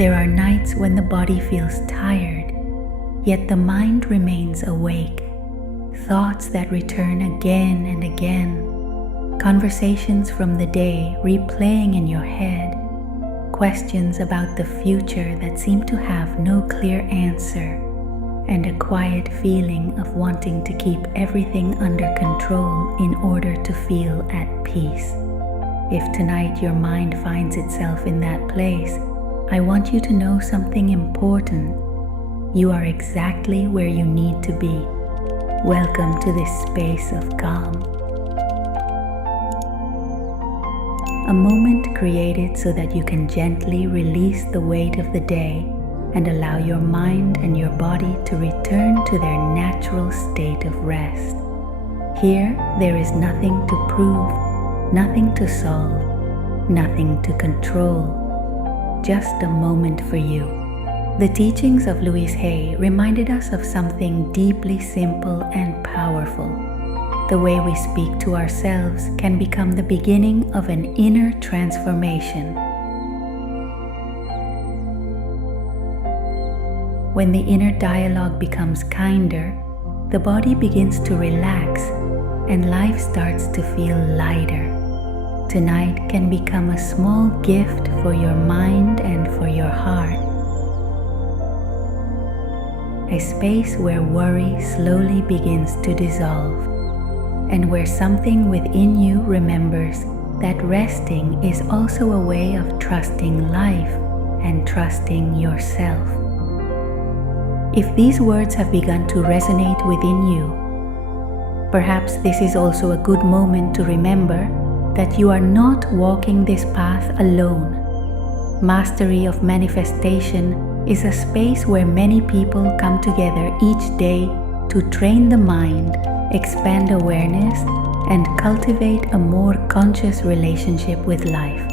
There are nights when the body feels tired, yet the mind remains awake. Thoughts that return again and again, conversations from the day replaying in your head, questions about the future that seem to have no clear answer, and a quiet feeling of wanting to keep everything under control in order to feel at peace. If tonight your mind finds itself in that place, I want you to know something important. You are exactly where you need to be. Welcome to this space of calm. A moment created so that you can gently release the weight of the day and allow your mind and your body to return to their natural state of rest. Here, there is nothing to prove, nothing to solve, nothing to control, just a moment for you. The teachings of Louise Hay reminded us of something deeply simple and powerful. The way we speak to ourselves can become the beginning of an inner transformation. When the inner dialogue becomes kinder, the body begins to relax and life starts to feel lighter. Tonight can become a small gift for your mind and for your heart. A space where worry slowly begins to dissolve, and where something within you remembers that resting is also a way of trusting life and trusting yourself. If these words have begun to resonate within you, perhaps this is also a good moment to remember that you are not walking this path alone. Mastery of manifestation is a space where many people come together each day to train the mind, expand awareness, and cultivate a more conscious relationship with life.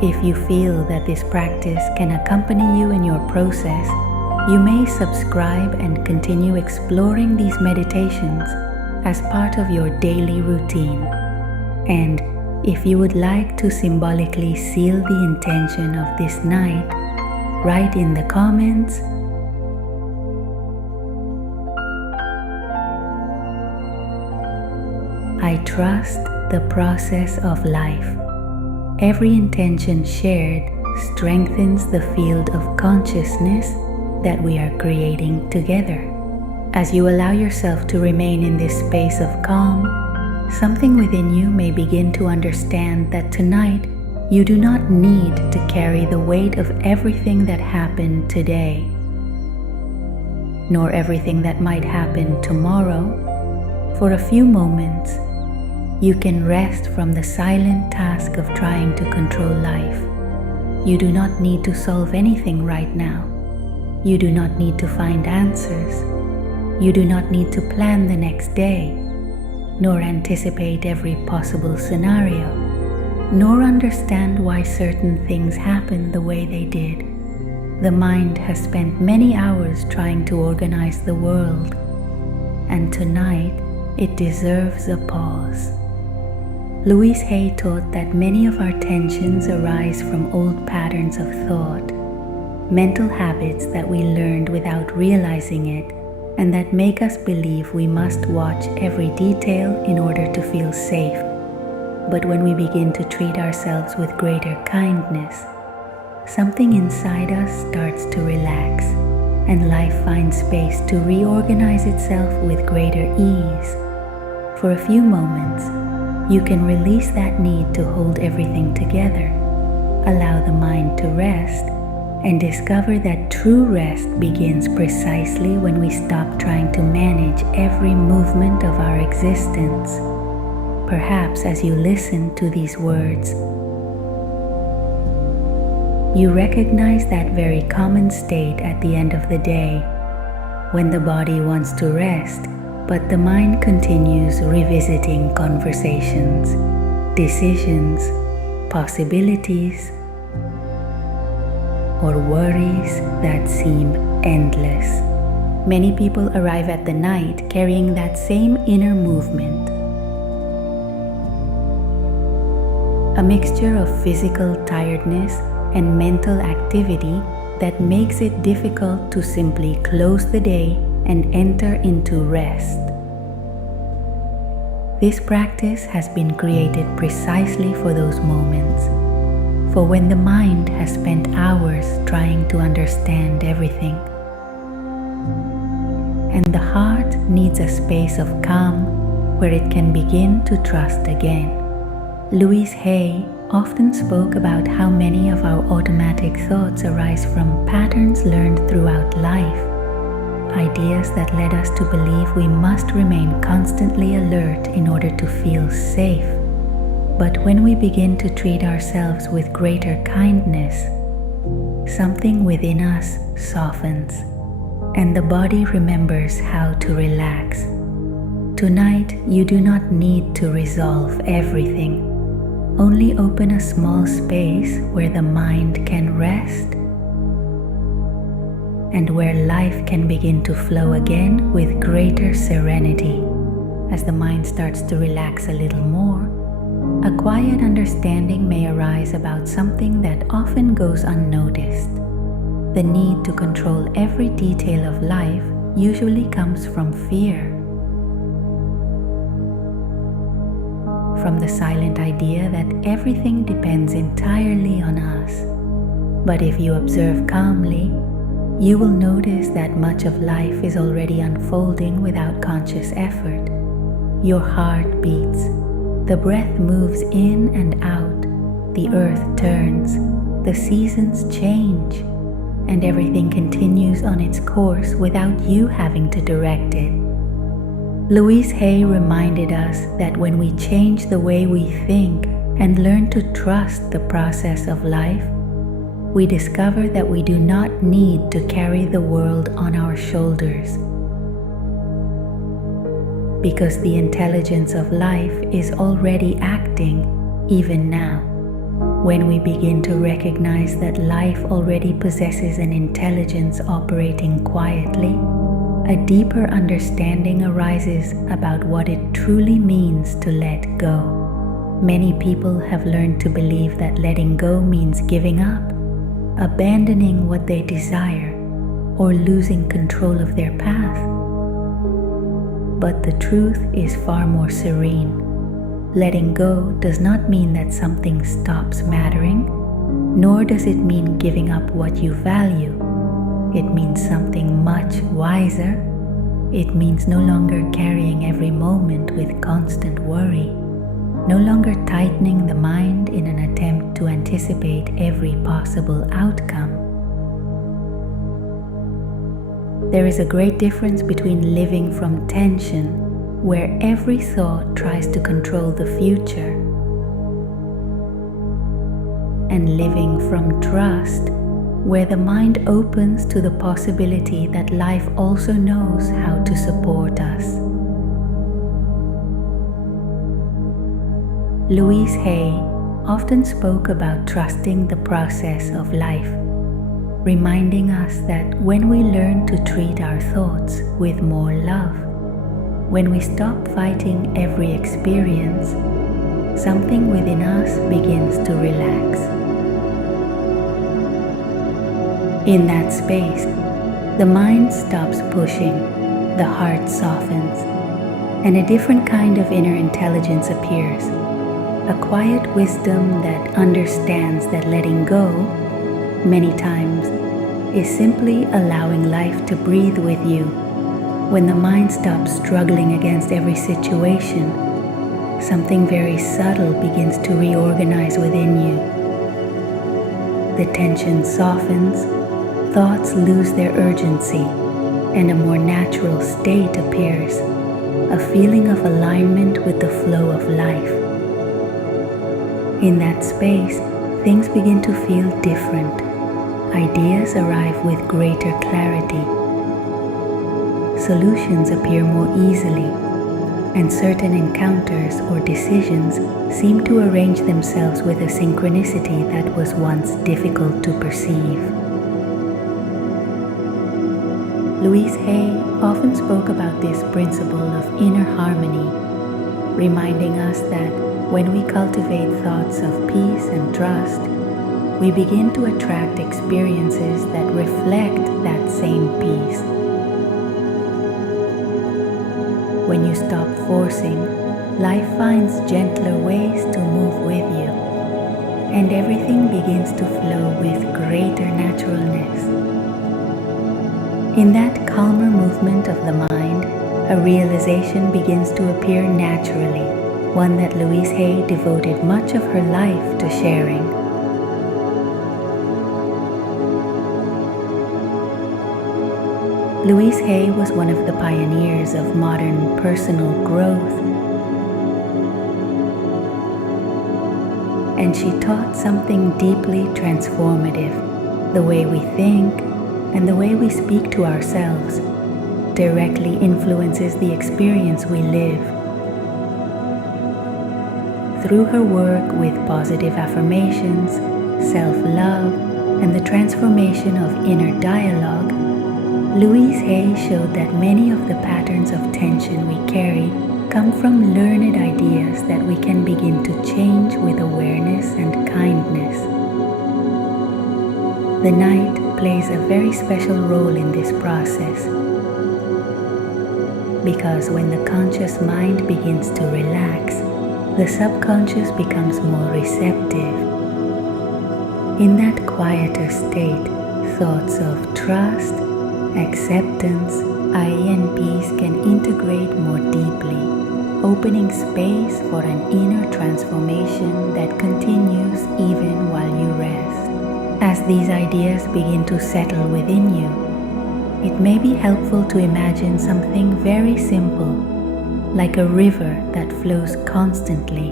If you feel that this practice can accompany you in your process, you may subscribe and continue exploring these meditations as part of your daily routine. And if you would like to symbolically seal the intention of this night, write in the comments, "I trust the process of life." Every intention shared strengthens the field of consciousness that we are creating together. As you allow yourself to remain in this space of calm, something within you may begin to understand that tonight you do not need to carry the weight of everything that happened today, nor everything that might happen tomorrow. For a few moments, you can rest from the silent task of trying to control life. You do not need to solve anything right now. You do not need to find answers. You do not need to plan the next day, nor anticipate every possible scenario, nor understand why certain things happen the way they did. The mind has spent many hours trying to organize the world, and tonight it deserves a pause. Louise Hay taught that many of our tensions arise from old patterns of thought, mental habits that we learned without realizing it, and that make us believe we must watch every detail in order to feel safe. But when we begin to treat ourselves with greater kindness, something inside us starts to relax, and life finds space to reorganize itself with greater ease. For a few moments, you can release that need to hold everything together, allow the mind to rest, and discover that true rest begins precisely when we stop trying to manage every movement of our existence. Perhaps as you listen to these words, you recognize that very common state at the end of the day, when the body wants to rest, but the mind continues revisiting conversations, decisions, possibilities, or worries that seem endless. Many people arrive at the night carrying that same inner movement. a mixture of physical tiredness and mental activity that makes it difficult to simply close the day and enter into rest. This practice has been created precisely for those moments, for when the mind has spent hours trying to understand everything, and the heart needs a space of calm where it can begin to trust again. Louise Hay often spoke about how many of our automatic thoughts arise from patterns learned throughout life, ideas that led us to believe we must remain constantly alert in order to feel safe. But when we begin to treat ourselves with greater kindness, something within us softens, and the body remembers how to relax. Tonight, you do not need to resolve everything. Only open a small space where the mind can rest and where life can begin to flow again with greater serenity. As the mind starts to relax a little more, a quiet understanding may arise about something that often goes unnoticed. The need to control every detail of life usually comes from fear, from the silent idea that everything depends entirely on us. But if you observe calmly, you will notice that much of life is already unfolding without conscious effort. Your heart beats, the breath moves in and out, the earth turns, the seasons change, and everything continues on its course without you having to direct it. Louise Hay reminded us that when we change the way we think and learn to trust the process of life, we discover that we do not need to carry the world on our shoulders, because the intelligence of life is already acting even now. When we begin to recognize that life already possesses an intelligence operating quietly, a deeper understanding arises about what it truly means to let go. Many people have learned to believe that letting go means giving up, abandoning what they desire, or losing control of their path. But the truth is far more serene. Letting go does not mean that something stops mattering, nor does it mean giving up what you value. It means something much wiser. It means no longer carrying every moment with constant worry, no longer tightening the mind in an attempt to anticipate every possible outcome. There is a great difference between living from tension, where every thought tries to control the future, and living from trust, where the mind opens to the possibility that life also knows how to support us. Louise Hay often spoke about trusting the process of life, reminding us that when we learn to treat our thoughts with more love, when we stop fighting every experience, something within us begins to relax. In that space, the mind stops pushing, the heart softens, and a different kind of inner intelligence appears, a quiet wisdom that understands that letting go, many times, is simply allowing life to breathe with you. When the mind stops struggling against every situation, something very subtle begins to reorganize within you. The tension softens, thoughts lose their urgency, and a more natural state appears, a feeling of alignment with the flow of life. In that space, things begin to feel different. Ideas arrive with greater clarity. Solutions appear more easily, and certain encounters or decisions seem to arrange themselves with a synchronicity that was once difficult to perceive. Louise Hay often spoke about this principle of inner harmony, reminding us that When we cultivate thoughts of peace and trust, we begin to attract experiences that reflect that same peace. When you stop forcing, life finds gentler ways to move with you, and everything begins to flow with greater naturalness. In that calmer movement of the mind, a realization begins to appear naturally, one that Louise Hay devoted much of her life to sharing. Louise Hay was one of the pioneers of modern personal growth, and she taught something deeply transformative. The way we think and the way we speak to ourselves directly influences the experience we live. Through her work with positive affirmations, self-love, and the transformation of inner dialogue, Louise Hay showed that many of the patterns of tension we carry come from learned ideas that we can begin to change with awareness and kindness. The night plays a very special role in this process, because when the conscious mind begins to relax, the subconscious becomes more receptive. In that quieter state, thoughts of trust, acceptance, and peace can integrate more deeply, opening space for an inner transformation that continues even while you rest. As these ideas begin to settle within you, it may be helpful to imagine something very simple, like a river that flows constantly.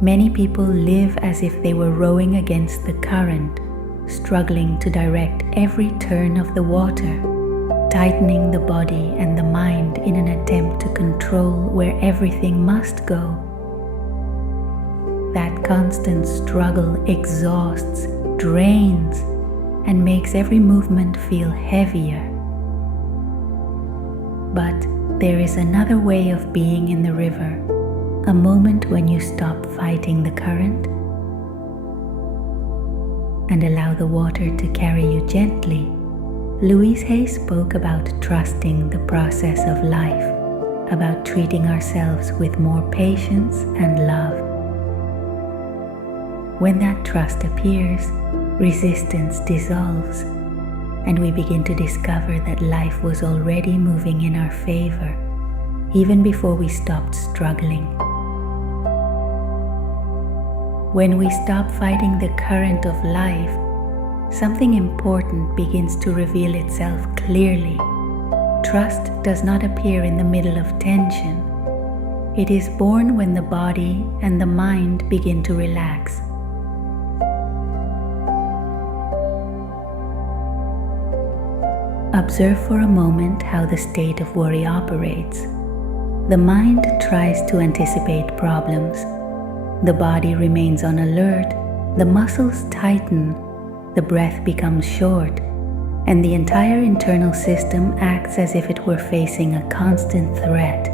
Many people live as if they were rowing against the current, struggling to direct every turn of the water, tightening the body and the mind in an attempt to control where everything must go. That constant struggle exhausts, drains, and makes every movement feel heavier. But there is another way of being in the river, a moment when you stop fighting the current and allow the water to carry you gently. Louise Hay spoke about trusting the process of life, about treating ourselves with more patience and love. When that trust appears, resistance dissolves, and we begin to discover that life was already moving in our favor, even before we stopped struggling. When we stop fighting the current of life, something important begins to reveal itself clearly. Trust does not appear in the middle of tension. It is born when the body and the mind begin to relax. Observe for a moment how the state of worry operates. The mind tries to anticipate problems. The body remains on alert, the muscles tighten, the breath becomes short, and the entire internal system acts as if it were facing a constant threat.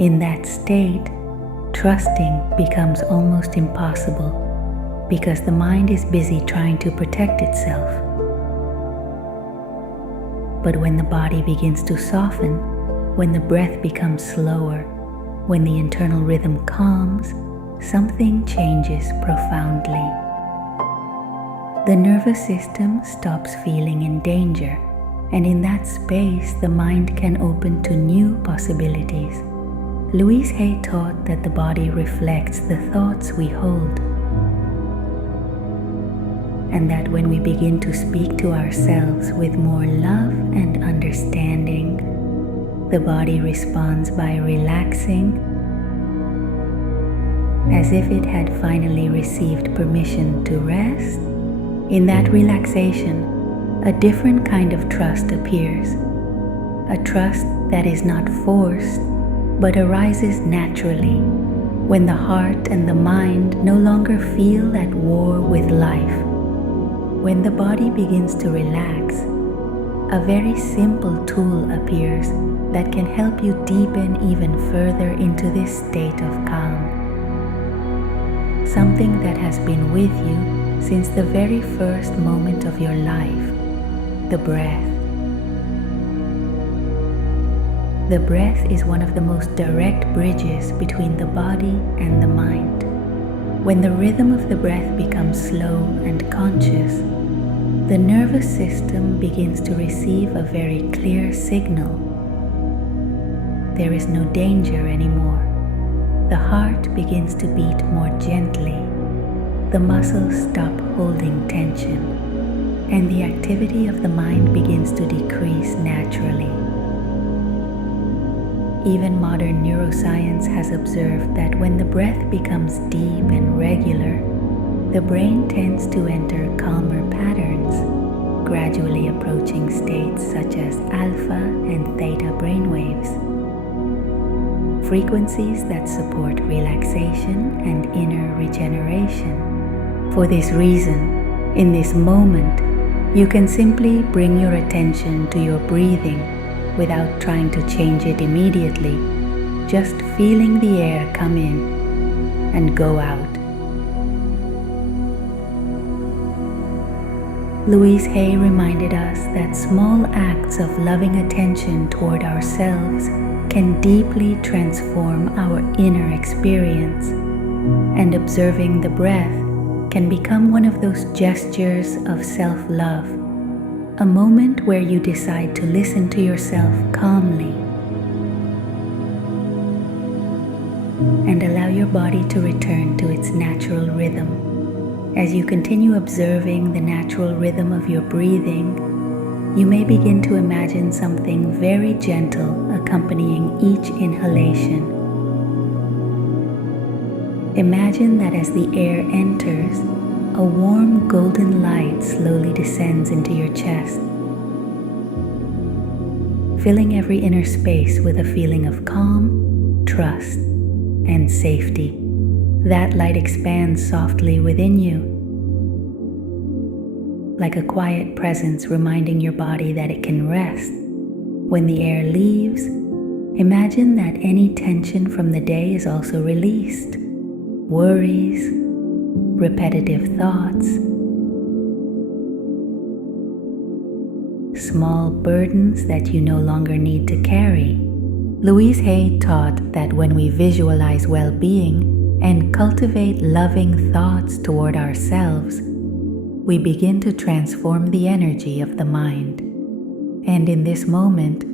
In that state, trusting becomes almost impossible because the mind is busy trying to protect itself. But when the body begins to soften, when the breath becomes slower, when the internal rhythm calms, something changes profoundly. The nervous system stops feeling in danger, and in that space the mind can open to new possibilities. Louise Hay taught that the body reflects the thoughts we hold, and that when we begin to speak to ourselves with more love and understanding, the body responds by relaxing, as if it had finally received permission to rest. In that relaxation, a different kind of trust appears, a trust that is not forced, but arises naturally, when the heart and the mind no longer feel at war with life. When the body begins to relax, a very simple tool appears that can help you deepen even further into this state of calm. Something that has been with you since the very first moment of your life, the breath. The breath is one of the most direct bridges between the body and the mind. When the rhythm of the breath becomes slow and conscious, the nervous system begins to receive a very clear signal. There is no danger anymore. The heart begins to beat more gently. The muscles stop holding tension, and the activity of the mind begins to decrease naturally. Even modern neuroscience has observed that when the breath becomes deep and regular, the brain tends to enter calmer patterns, gradually approaching states such as alpha and theta brainwaves, frequencies that support relaxation and inner regeneration. For this reason, in this moment, you can simply bring your attention to your breathing without trying to change it immediately, just feeling the air come in and go out. Louise Hay reminded us that small acts of loving attention toward ourselves can deeply transform our inner experience, and observing the breath can become one of those gestures of self-love, a moment where you decide to listen to yourself calmly and allow your body to return to its natural rhythm. As you continue observing the natural rhythm of your breathing, you may begin to imagine something very gentle accompanying each inhalation. Imagine that as the air enters, a warm golden light slowly descends into your chest, filling every inner space with a feeling of calm, trust, and safety. That light expands softly within you, like a quiet presence reminding your body that it can rest. When the air leaves, imagine that any tension from the day is also released. Worries, repetitive thoughts, small burdens that you no longer need to carry. Louise Hay taught that when we visualize well-being and cultivate loving thoughts toward ourselves, we begin to transform the energy of the mind. And in this moment,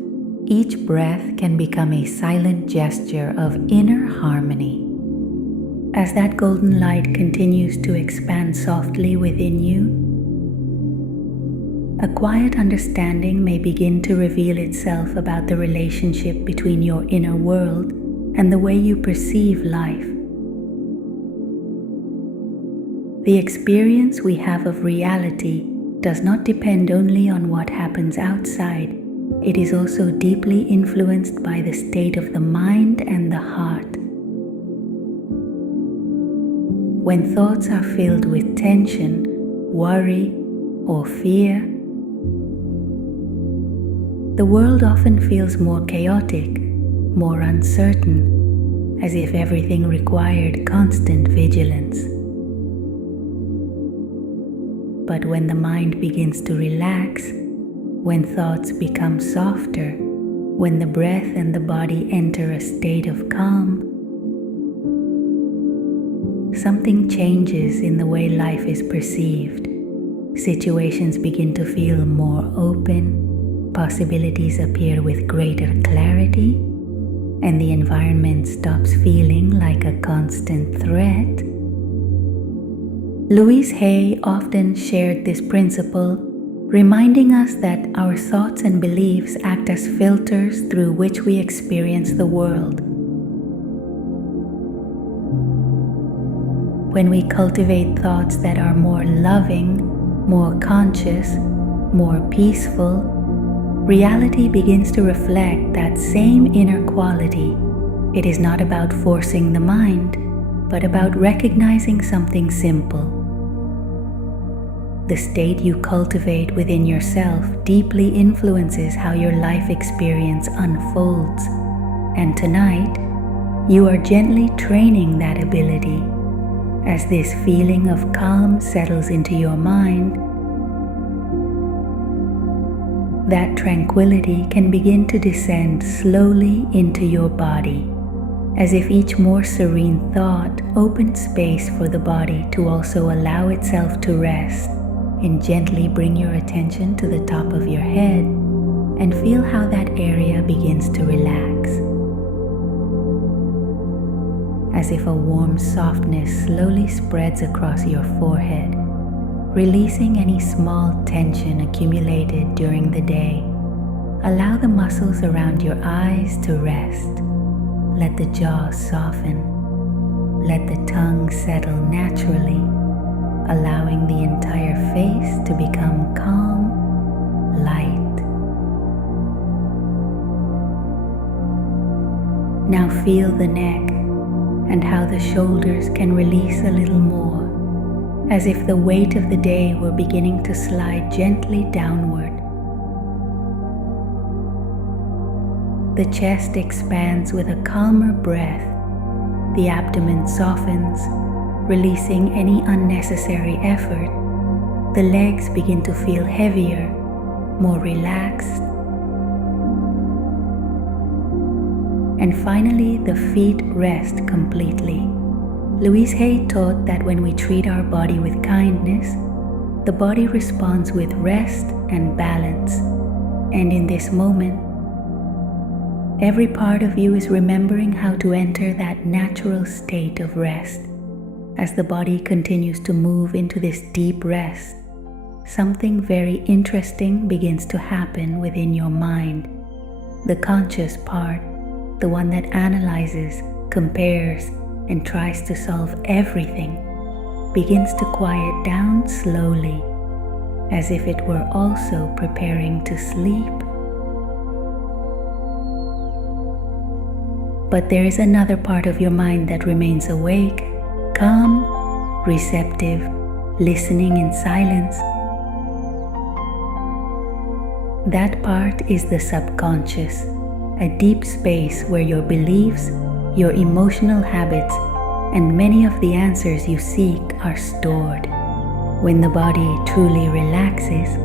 each breath can become a silent gesture of inner harmony. As that golden light continues to expand softly within you, a quiet understanding may begin to reveal itself about the relationship between your inner world and the way you perceive life. The experience we have of reality does not depend only on what happens outside. It is also deeply influenced by the state of the mind and the heart. When thoughts are filled with tension, worry, or fear, the world often feels more chaotic, more uncertain, as if everything required constant vigilance. But when the mind begins to relax, when thoughts become softer, when the breath and the body enter a state of calm, something changes in the way life is perceived. Situations begin to feel more open, possibilities appear with greater clarity, and the environment stops feeling like a constant threat. Louise Hay often shared this principle, reminding us that our thoughts and beliefs act as filters through which we experience the world. When we cultivate thoughts that are more loving, more conscious, more peaceful, reality begins to reflect that same inner quality. It is not about forcing the mind, but about recognizing something simple. The state you cultivate within yourself deeply influences how your life experience unfolds, and tonight, you are gently training that ability. As this feeling of calm settles into your mind, that tranquility can begin to descend slowly into your body, as if each more serene thought opened space for the body to also allow itself to rest. And gently bring your attention to the top of your head and feel how that area begins to relax. As if a warm softness slowly spreads across your forehead, releasing any small tension accumulated during the day. Allow the muscles around your eyes to rest. Let the jaw soften. Let the tongue settle naturally, allowing the entire face to become calm, light. Now feel the neck and how the shoulders can release a little more, as if the weight of the day were beginning to slide gently downward. The chest expands with a calmer breath. The abdomen softens, releasing any unnecessary effort. The legs begin to feel heavier, more relaxed. And finally, the feet rest completely. Louise Hay taught that when we treat our body with kindness, the body responds with rest and balance. And in this moment, every part of you is remembering how to enter that natural state of rest. As the body continues to move into this deep rest, something very interesting begins to happen within your mind. The conscious part, the one that analyzes, compares, and tries to solve everything, begins to quiet down slowly, as if it were also preparing to sleep. But there is another part of your mind that remains awake, calm, receptive, listening in silence. That part is the subconscious, a deep space where your beliefs, your emotional habits, and many of the answers you seek are stored. When the body truly relaxes,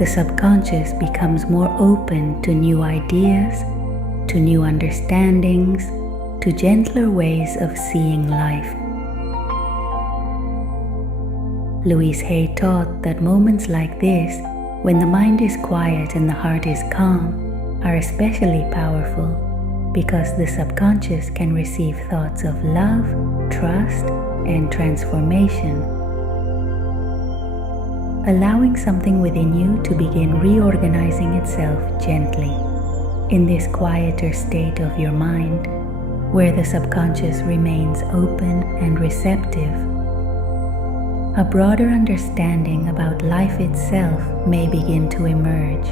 the subconscious becomes more open to new ideas, to new understandings, to gentler ways of seeing life. Louise Hay taught that moments like this, when the mind is quiet and the heart is calm, are especially powerful because the subconscious can receive thoughts of love, trust, and transformation, allowing something within you to begin reorganizing itself gently. In this quieter state of your mind, where the subconscious remains open and receptive, a broader understanding about life itself may begin to emerge.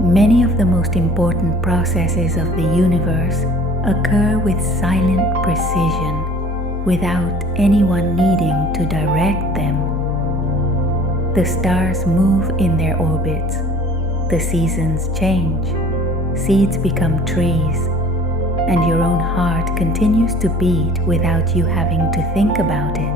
Many of the most important processes of the universe occur with silent precision, without anyone needing to direct them. The stars move in their orbits, the seasons change, seeds become trees, and your own heart continues to beat without you having to think about it.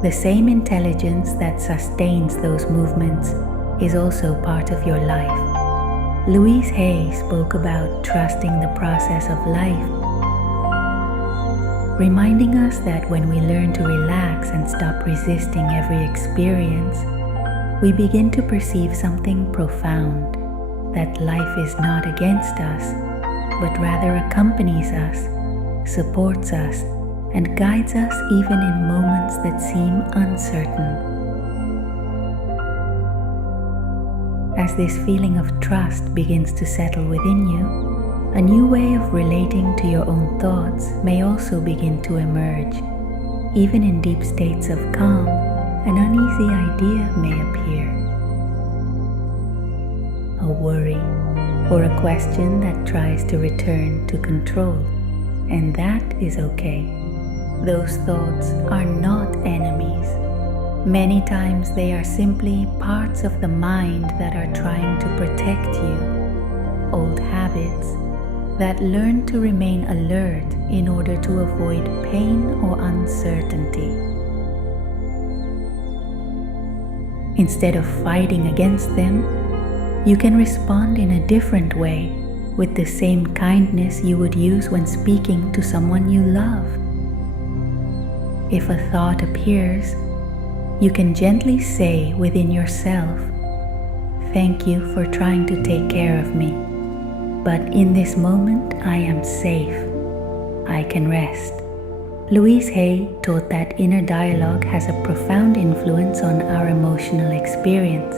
The same intelligence that sustains those movements is also part of your life. Louise Hay spoke about trusting the process of life, reminding us that when we learn to relax and stop resisting every experience, we begin to perceive something profound, that life is not against us, but rather accompanies us, supports us, and guides us even in moments that seem uncertain. As this feeling of trust begins to settle within you, a new way of relating to your own thoughts may also begin to emerge. Even in deep states of calm, an uneasy idea may appear. A worry or a question that tries to return to control, and that is okay. Those thoughts are not enemies. Many times they are simply parts of the mind that are trying to protect you, old habits that learn to remain alert in order to avoid pain or uncertainty. Instead of fighting against them, you can respond in a different way with the same kindness you would use when speaking to someone you love. If a thought appears, you can gently say within yourself, "Thank you for trying to take care of me, but in this moment I am safe. I can rest." Louise Hay taught that inner dialogue has a profound influence on our emotional experience,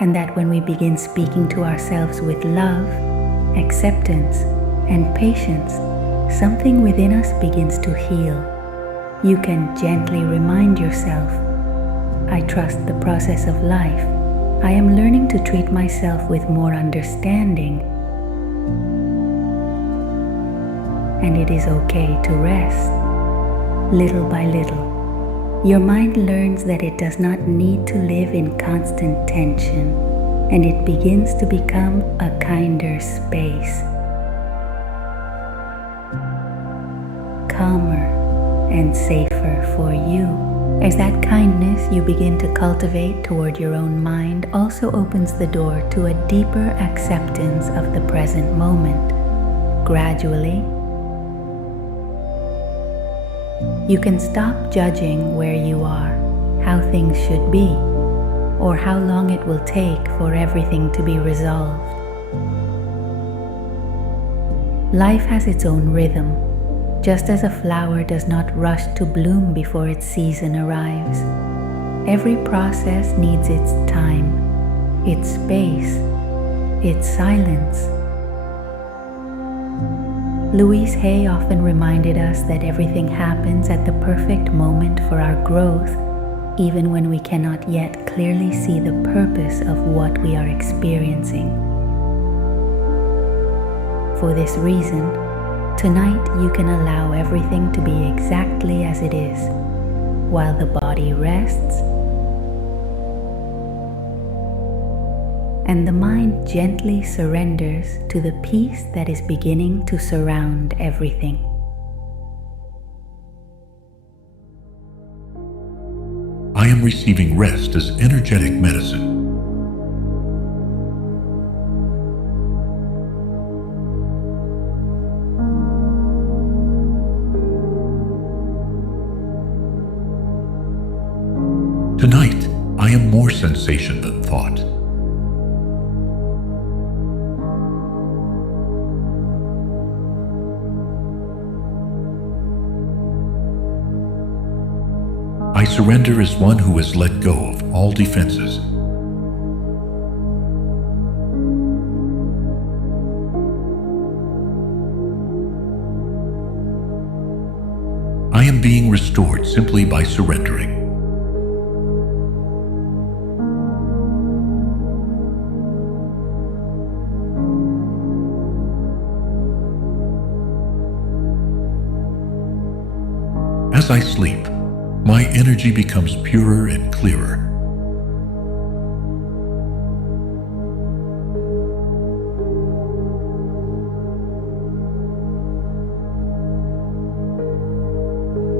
and that when we begin speaking to ourselves with love, acceptance, and patience, something within us begins to heal. You can gently remind yourself, "I trust the process of life. I am learning to treat myself with more understanding, and it is okay to rest." Little by little, your mind learns that it does not need to live in constant tension, and it begins to become a kinder space, calmer and safer for you. As that kindness you begin to cultivate toward your own mind also opens the door to a deeper acceptance of the present moment. Gradually, you can stop judging where you are, how things should be, or how long it will take for everything to be resolved. Life has its own rhythm, just as a flower does not rush to bloom before its season arrives. Every process needs its time, its space, its silence. Louise Hay often reminded us that everything happens at the perfect moment for our growth, even when we cannot yet clearly see the purpose of what we are experiencing. For this reason, tonight you can allow everything to be exactly as it is, while the body rests and the mind gently surrenders to the peace that is beginning to surround everything. I am receiving rest as energetic medicine. Tonight, I am more sensation than thought. I surrender as one who has let go of all defenses. I am being restored simply by surrendering. As I sleep, my energy becomes purer and clearer.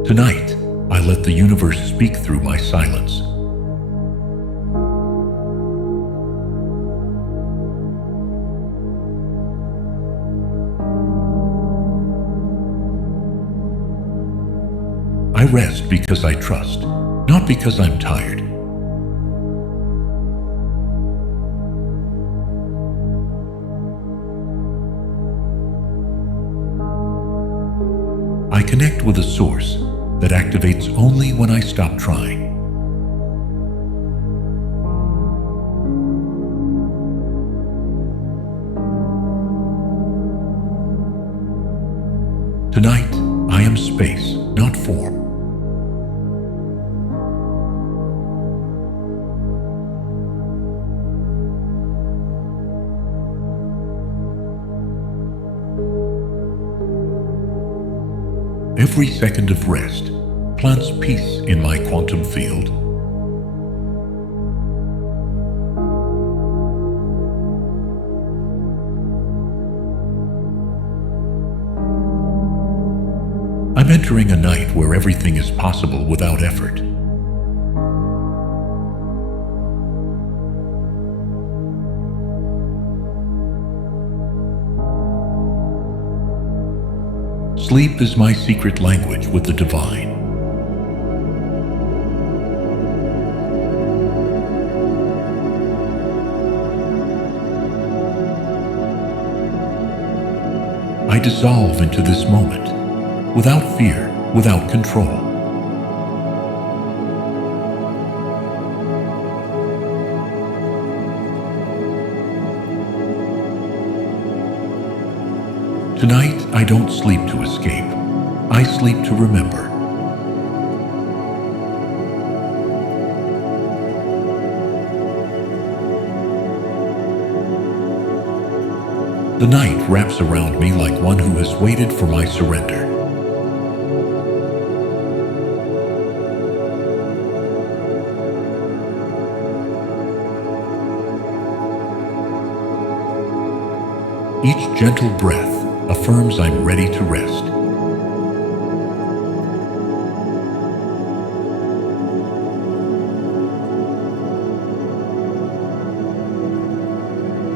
Tonight, I let the universe speak through my silence. I rest because I trust, not because I'm tired. I connect with a source that activates only when I stop trying. Tonight, I am space, not form. Every second of rest plants peace in my quantum field. I'm entering a night where everything is possible without effort. Sleep is my secret language with the divine. I dissolve into this moment, without fear, without control. Tonight, I don't sleep to escape. I sleep to remember. The night wraps around me like one who has waited for my surrender. Each gentle breath affirms I'm ready to rest.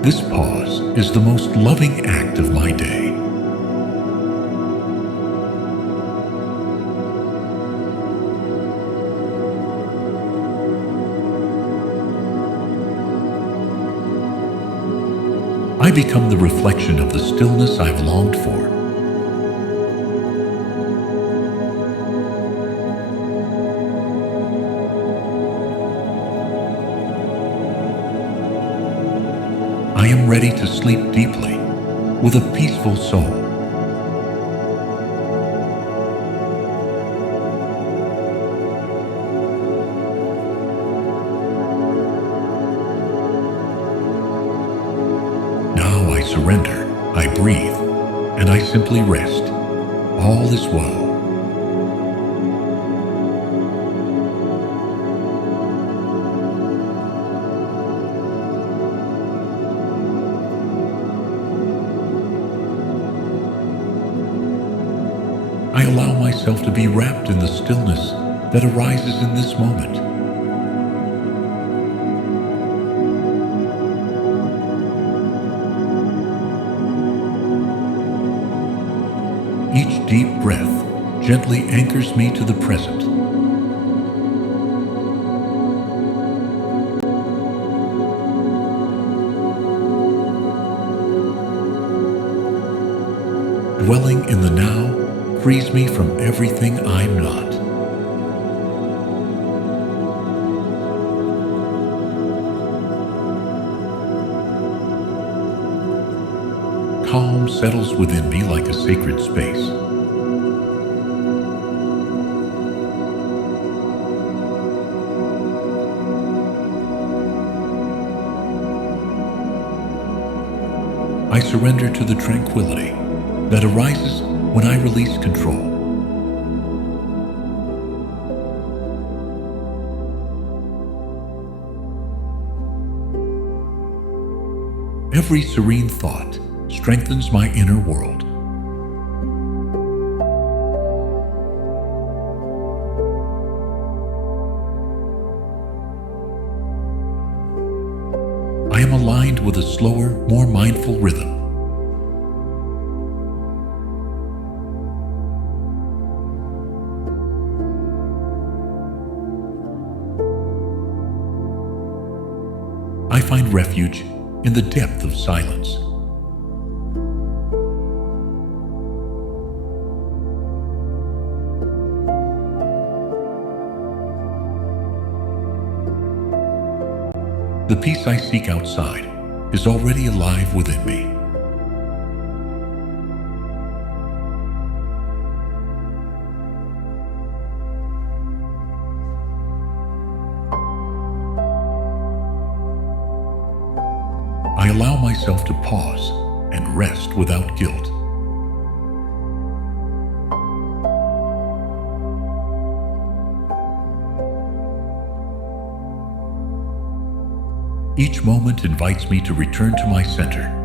This pause is the most loving act of my day. I become the reflection of the stillness I've longed for. I am ready to sleep deeply, with a peaceful soul. Now I surrender, I breathe, and I simply rest. All is well. I allow myself to be wrapped in the stillness that arises in this moment. Each deep breath gently anchors me to the present. Dwelling in the now frees me from everything I'm not. Calm settles within me like a sacred space. I surrender to the tranquility that arises when I release control. Every serene thought strengthens my inner world. I am aligned with a slower, more mindful rhythm. I find refuge in the depth of silence. The peace I seek outside is already alive within me. I allow myself to pause and rest without guilt. Each moment invites me to return to my center.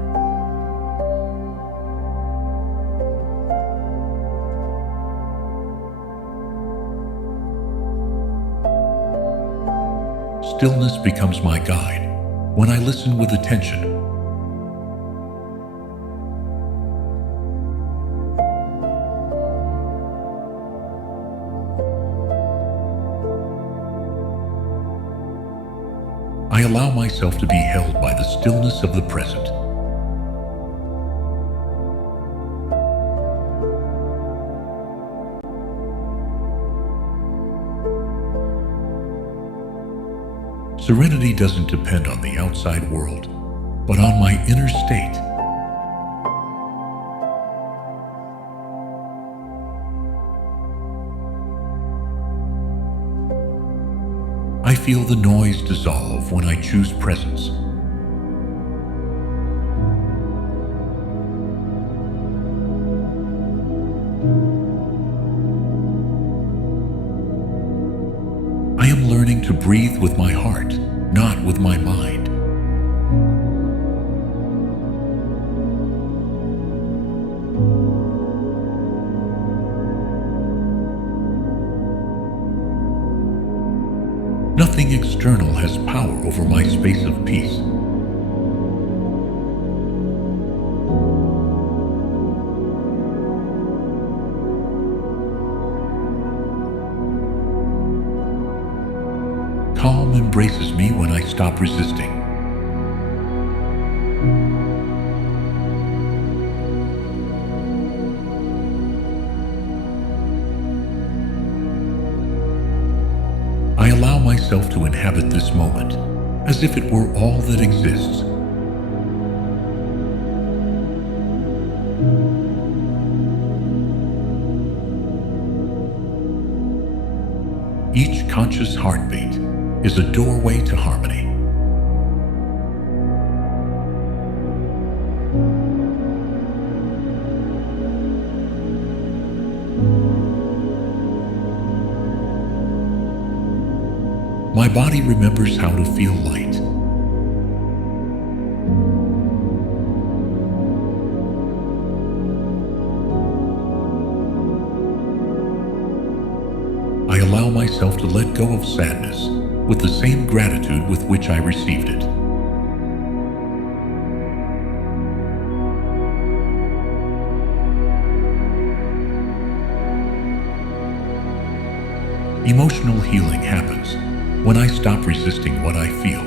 Stillness becomes my guide when I listen with attention. I allow myself to be held by the stillness of the present. Serenity doesn't depend on the outside world, but on my inner state. I feel the noise dissolve when I choose presence. I am learning to breathe with my heart, not with my mind. Nothing external has power over my space of peace. Calm embraces me when I stop resisting. I allow myself to inhabit this moment as if it were all that exists. Each conscious heartbeat is a doorway to harmony. My body remembers how to feel light. I allow myself to let go of sadness with the same gratitude with which I received it. Emotional healing happens when I stop resisting what I feel.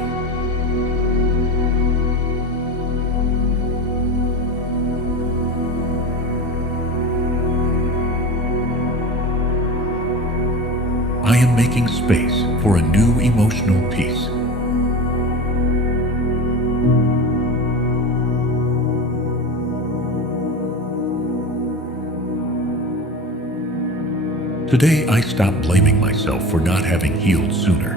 I am making space for a new emotional peace. Today, I stop blaming myself for not having healed sooner.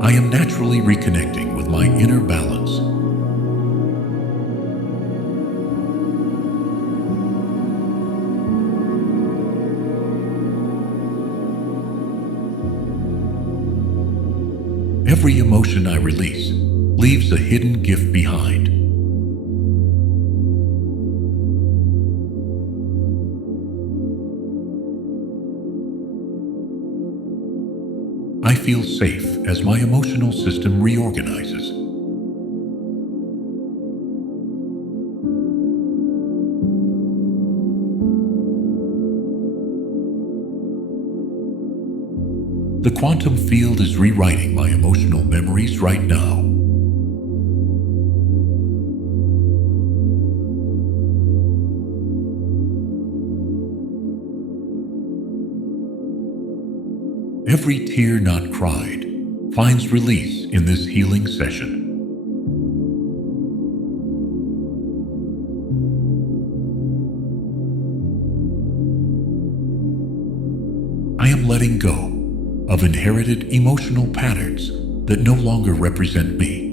I am naturally reconnecting with my inner balance. Every emotion I release leaves a hidden gift behind. I feel safe as my emotional system reorganizes. The quantum field is rewriting my emotional memories right now. Every tear not cried finds release in this healing session. I am letting go of inherited emotional patterns that no longer represent me.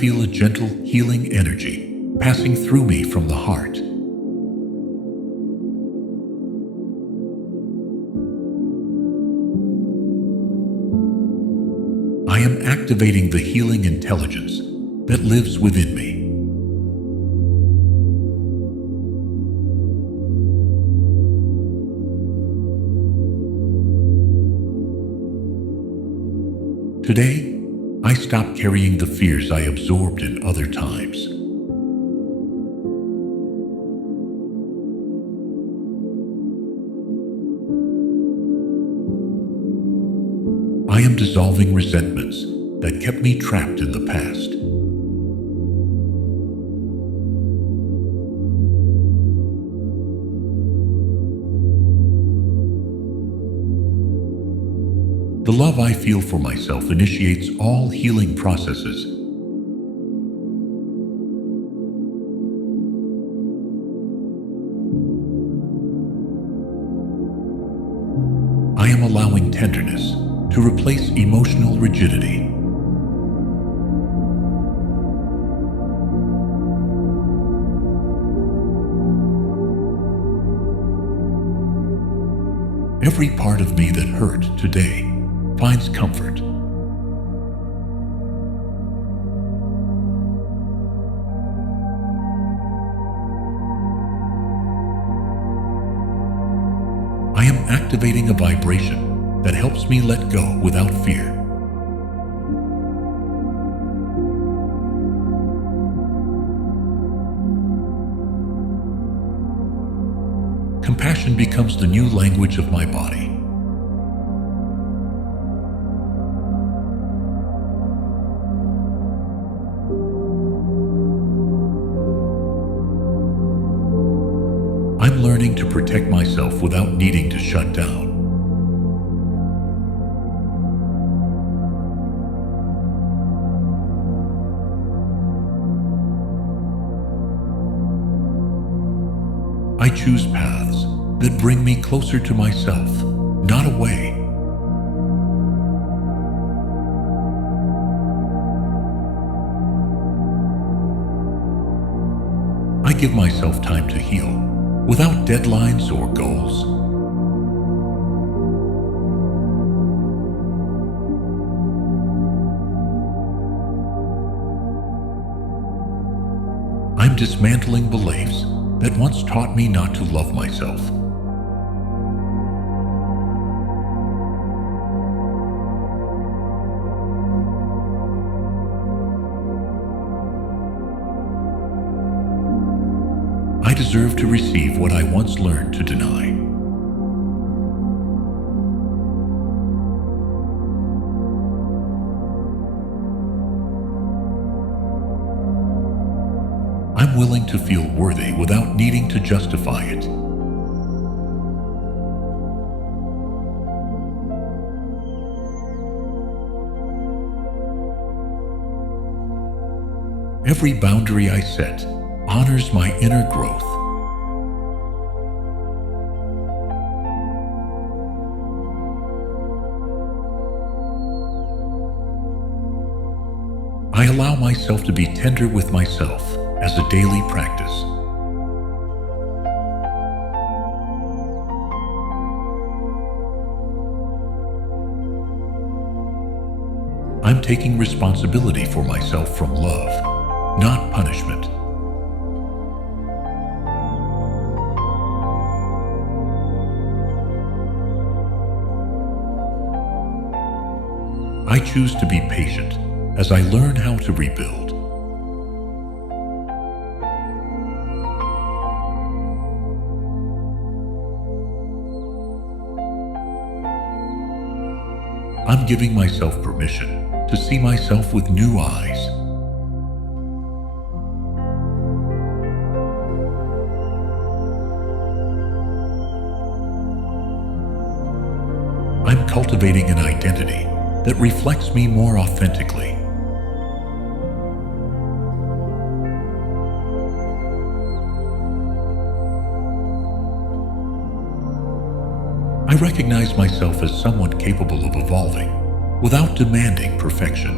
feel a gentle, healing energy passing through me from the heart. I am activating the healing intelligence that lives within me. Today, I stop carrying the fears I absorbed in other times. I am dissolving resentments that kept me trapped in the past. The love I feel for myself initiates all healing processes. I am allowing tenderness to replace emotional rigidity. Every part of me that hurt today finds comfort. I am activating a vibration that helps me let go without fear. Compassion becomes the new language of my body. I'm learning to protect myself without needing to shut down. I choose paths that bring me closer to myself, not away. I give myself time to heal, without deadlines or goals. I'm dismantling beliefs that once taught me not to love myself. I deserve to receive what I once learned to deny. I'm willing to feel worthy without needing to justify it. Every boundary I set honors my inner growth. I allow myself to be tender with myself as a daily practice. I'm taking responsibility for myself from love, not punishment. I choose to be patient as I learn how to rebuild. I'm giving myself permission to see myself with new eyes. I'm cultivating an identity that reflects me more authentically. I recognize myself as someone capable of evolving without demanding perfection.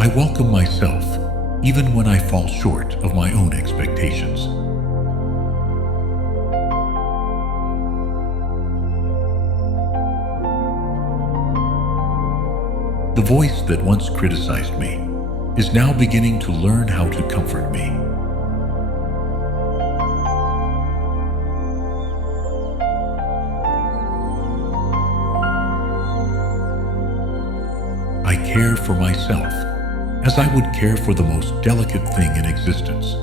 I welcome myself even when I fall short of my own expectations. The voice that once criticized me is now beginning to learn how to comfort me. I care for myself as I would care for the most delicate thing in existence.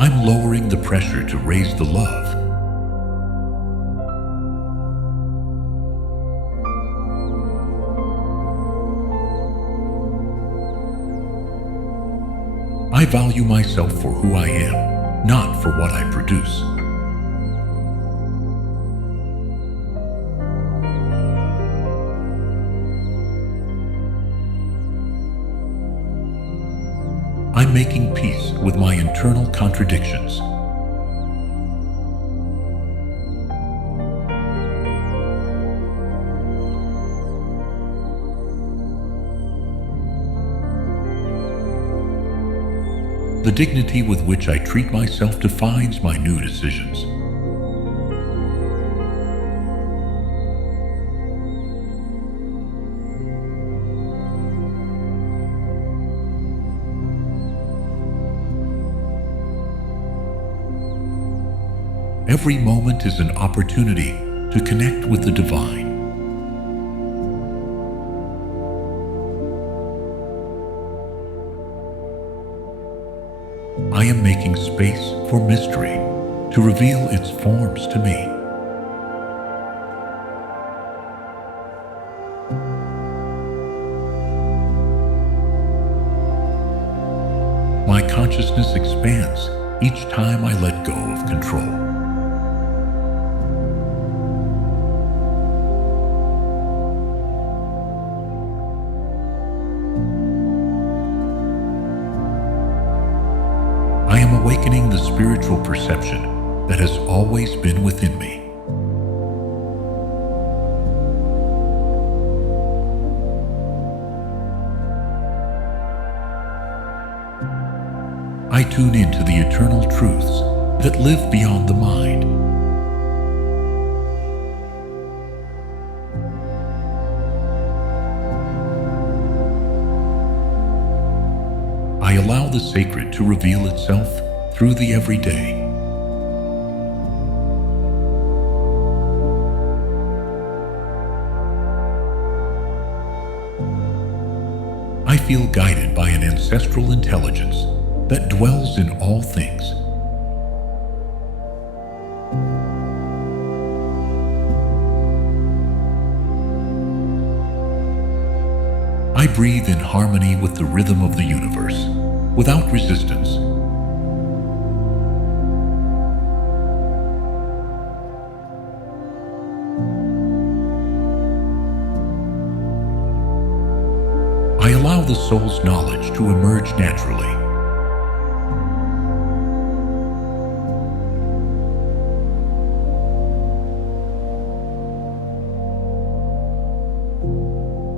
I'm lowering the pressure to raise the love. I value myself for who I am, not for what I produce. I'm making peace with my internal contradictions. The dignity with which I treat myself defines my new decisions. Every moment is an opportunity to connect with the divine. I am making space for mystery to reveal its forms to me. My consciousness expands each time I let go of control. I am awakening the spiritual perception that has always been within me. I tune into the eternal truths that live beyond the mind. I allow the sacred to reveal itself through the everyday. I feel guided by an ancestral intelligence that dwells in all things. I breathe in harmony with the rhythm of the universe, without resistance. I allow the soul's knowledge to emerge naturally.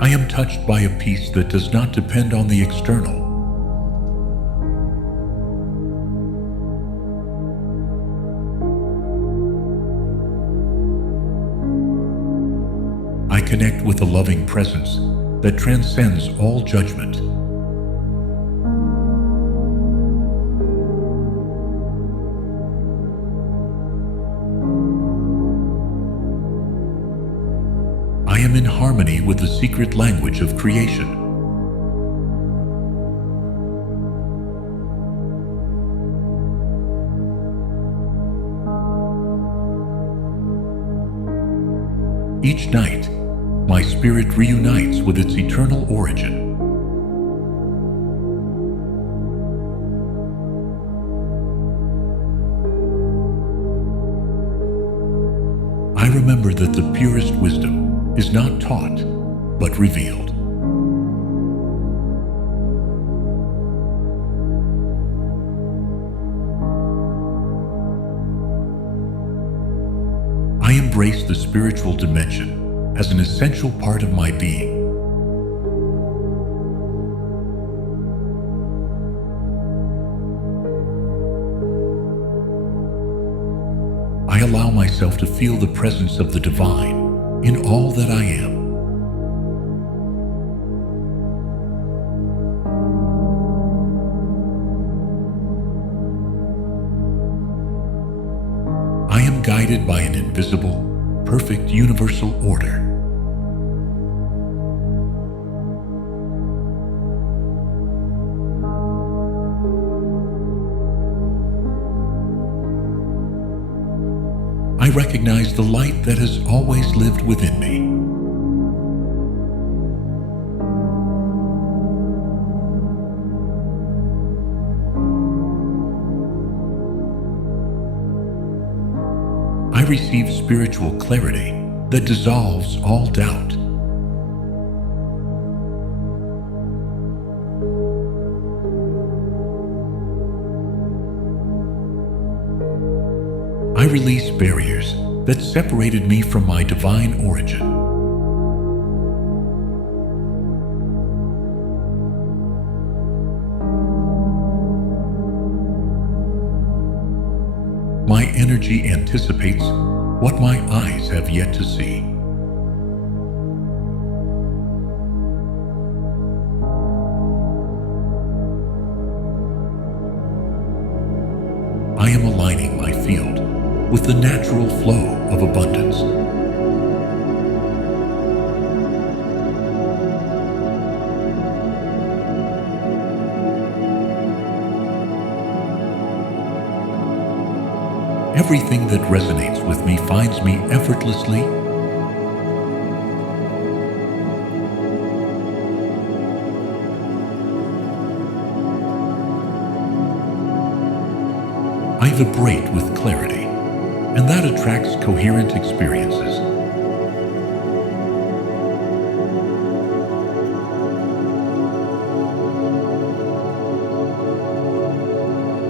I am touched by a peace that does not depend on the external. I connect with a loving presence that transcends all judgment. I am in harmony with the secret language of creation. Each night, my spirit reunites with its eternal origin. I remember that the purest wisdom is not taught, but revealed. embrace the spiritual dimension as an essential part of my being. I allow myself to feel the presence of the divine in all that I am. I am guided by an invisible, perfect universal order. I recognize the light that has always lived within me. I receive spiritual clarity that dissolves all doubt. I release barriers that separated me from my divine origin. My energy anticipates what my eyes have yet to see. I am aligning my field with the natural flow of abundance. Everything that resonates with me finds me effortlessly. I vibrate with clarity, and that attracts coherent experiences.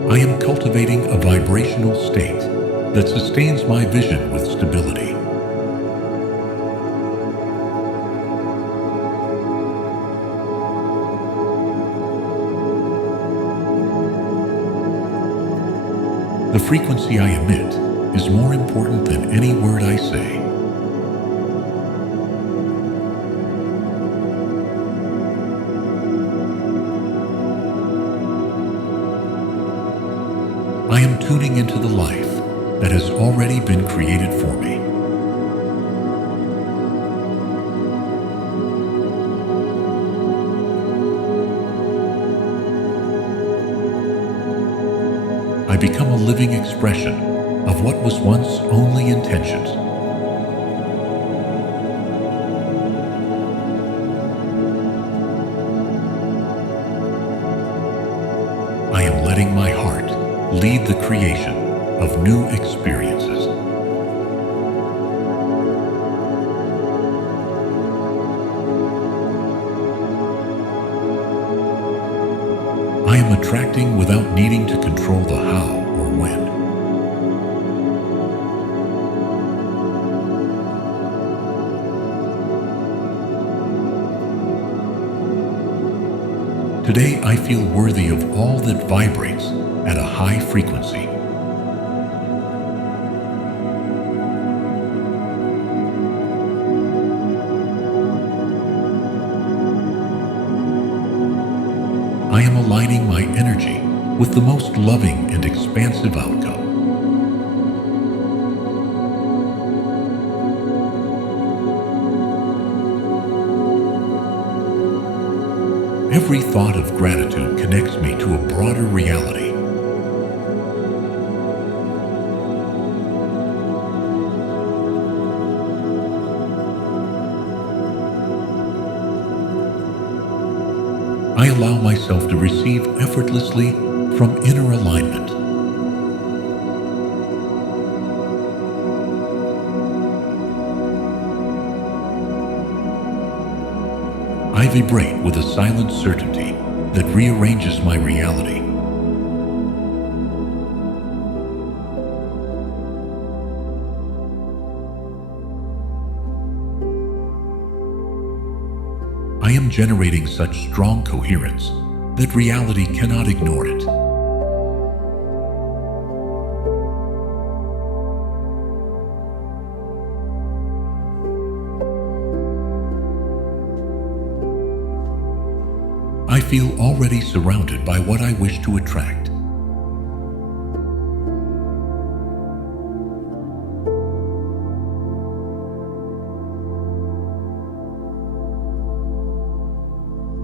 I am cultivating a vibrational state that sustains my vision with stability. The frequency I emit is more important than any word I say. I am tuning into the life that has already been created for me. I become a living expression of what was once only intentions. I am letting my heart lead the creation of new experiences. I am attracting without needing to control the how or when. Today I feel worthy of all that vibrates at a high frequency. I am aligning my energy with the most loving and expansive outcome. Every thought of gratitude connects me to a broader reality. I allow myself to receive effortlessly from inner alignment. I vibrate with a silent certainty that rearranges my reality. I am generating such strong coherence that reality cannot ignore it. I feel already surrounded by what I wish to attract.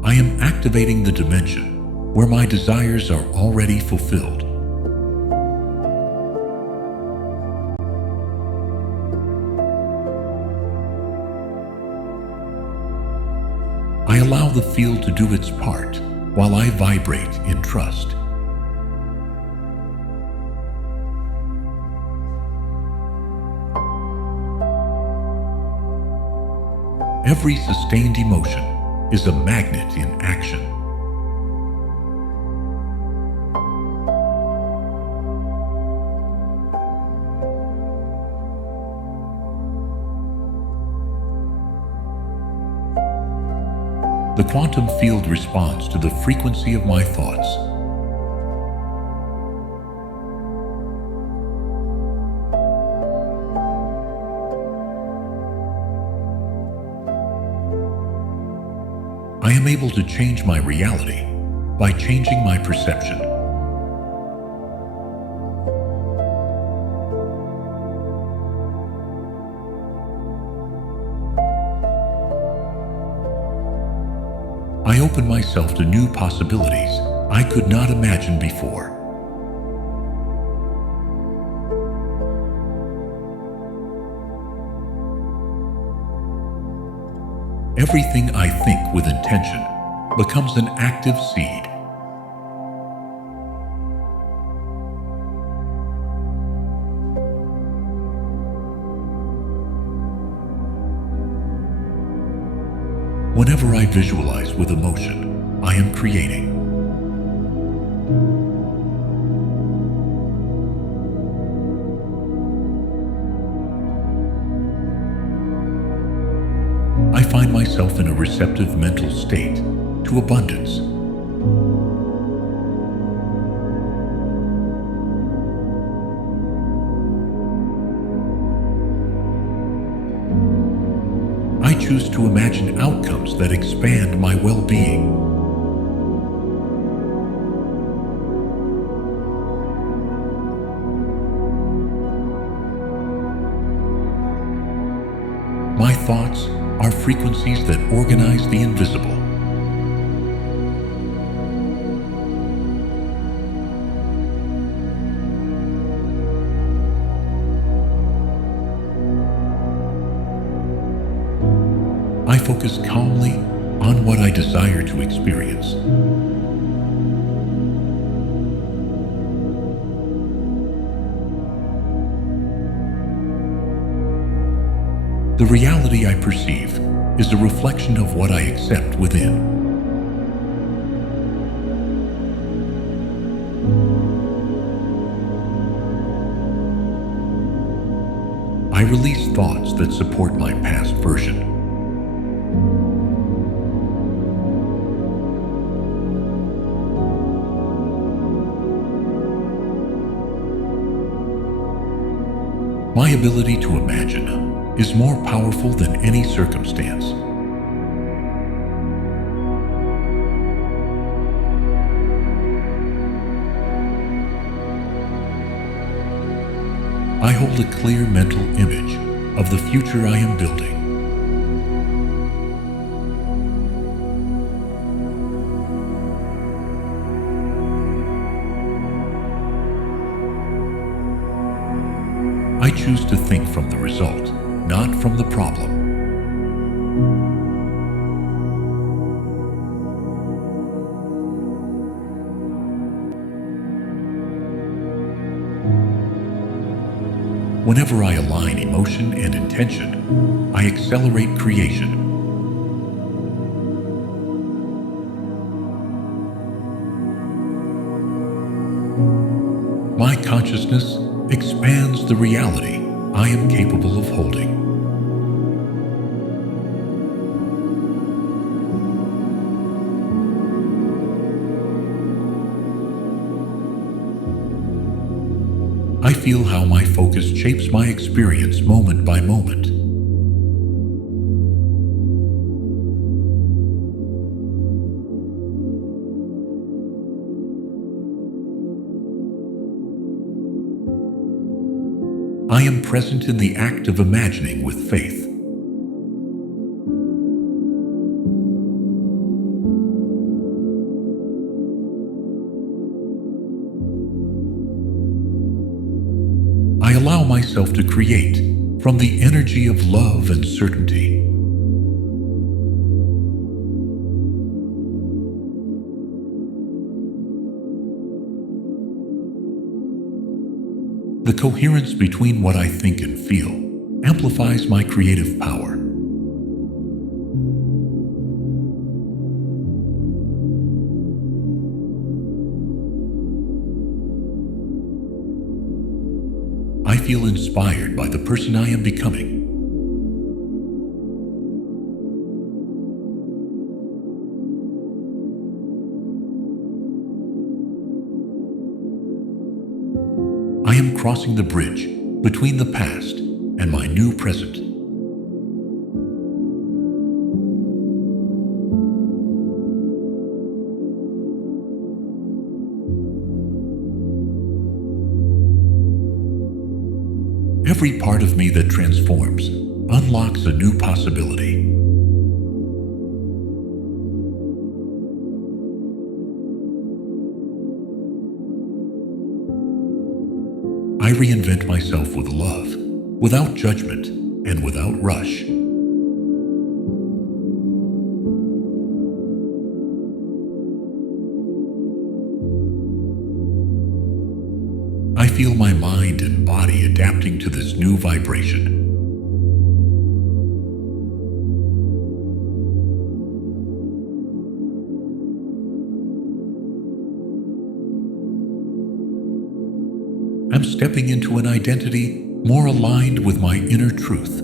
I am activating the dimension where my desires are already fulfilled. I allow the field to do its part while I vibrate in trust. Every sustained emotion is a magnet in action. The quantum field responds to the frequency of my thoughts. I am able to change my reality by changing my perception. I open myself to new possibilities I could not imagine before. Everything I think with intention becomes an active seed. Whenever I visualize with emotion, I am creating. I find myself in a receptive mental state to abundance. I choose to imagine outcomes that expand my well-being. My thoughts are frequencies that organize the invisible. I focus calmly on what I desire to experience. The reality I perceive is a reflection of what I accept within. I release thoughts that support my past version. My ability to imagine is more powerful than any circumstance. I hold a clear mental image of the future I am building. I choose to think from the result, not from the problem. Whenever I align emotion and intention, I accelerate creation. My consciousness expands the reality I am capable of holding. I feel how my focus shapes my experience moment by moment. I am present in the act of imagining with faith. I allow myself to create from the energy of love and certainty. The coherence between what I think and feel amplifies my creative power. I feel inspired by the person I am becoming. I am crossing the bridge between the past and my new present. Every part of me that transforms unlocks a new possibility. I reinvent myself with love, without judgment and without rush. I feel my mind and body adapting to this new vibration. I'm stepping into an identity more aligned with my inner truth.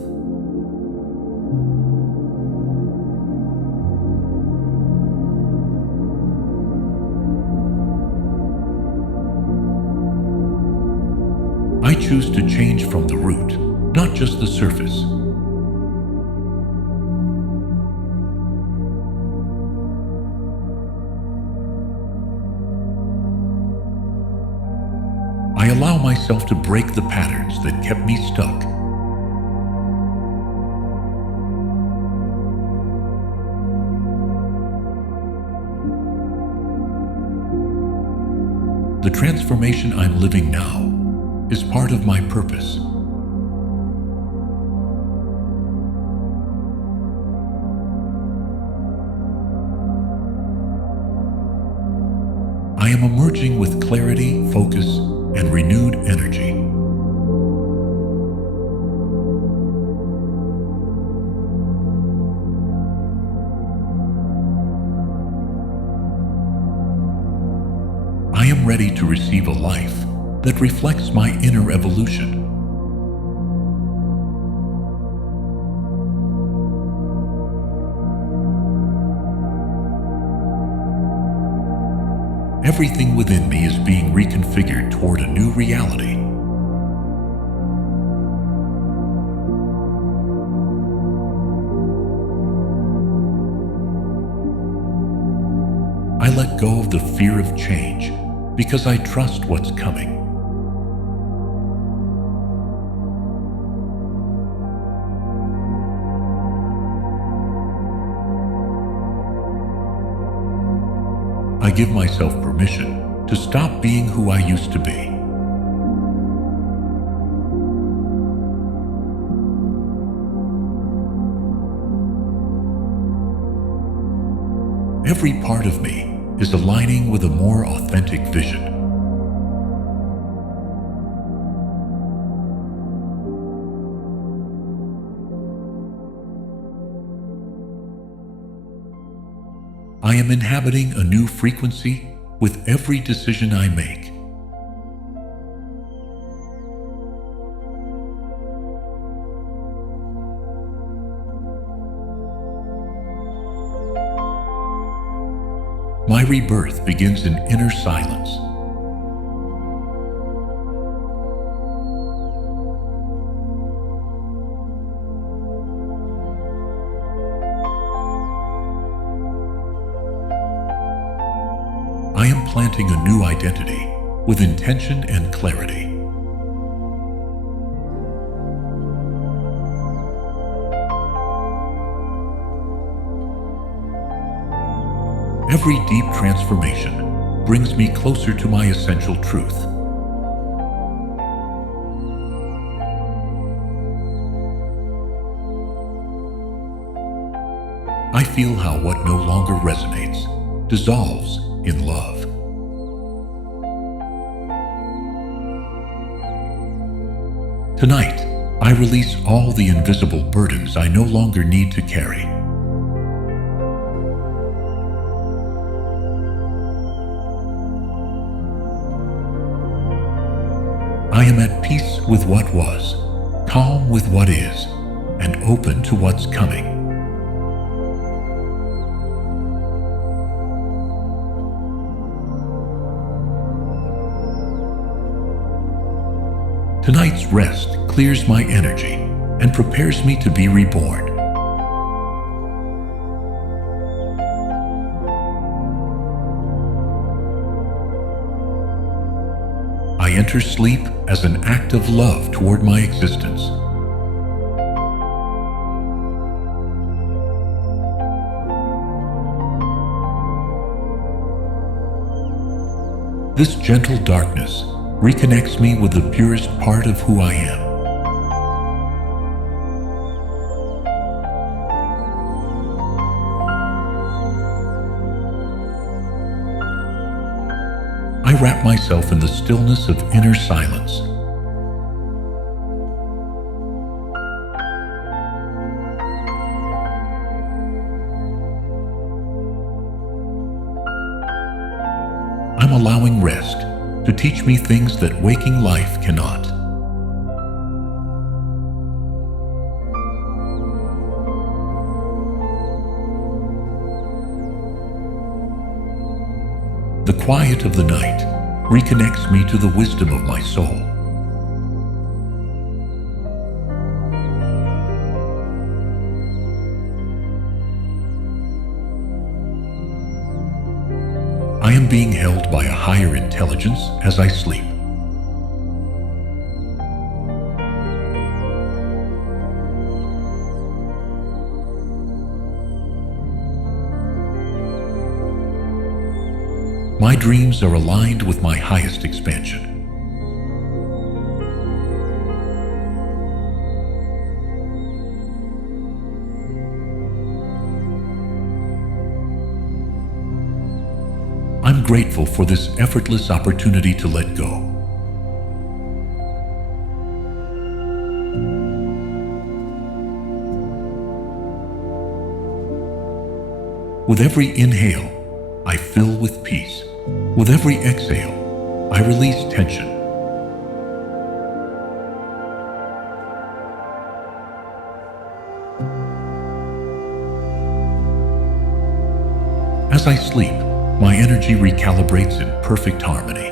I choose to change from the root, not just the surface. I allow myself to break the patterns that kept me stuck. The transformation I'm living now is part of my purpose. I am emerging with clarity, focus, and renewed energy. I am ready to receive a life that reflects my inner evolution. Everything within me is being reconfigured toward a new reality. I let go of the fear of change because I trust what's coming. I give myself permission to stop being who I used to be. Every part of me is aligning with a more authentic vision. I am inhabiting a new frequency with every decision I make. My rebirth begins in inner silence. implanting a new identity with intention and clarity. Every deep transformation brings me closer to my essential truth. I feel how what no longer resonates dissolves in love. Tonight, I release all the invisible burdens I no longer need to carry. I am at peace with what was, calm with what is, and open to what's coming. Tonight's rest clears my energy and prepares me to be reborn. I enter sleep as an act of love toward my existence. This gentle darkness reconnects me with the purest part of who I am. I wrap myself in the stillness of inner silence. I'm allowing rest to teach me things that waking life cannot. The quiet of the night reconnects me to the wisdom of my soul. I am being held by a higher intelligence as I sleep. My dreams are aligned with my highest expansion. I'm grateful for this effortless opportunity to let go. With every inhale, I fill with peace. With every exhale, I release tension. As I sleep, my energy recalibrates in perfect harmony.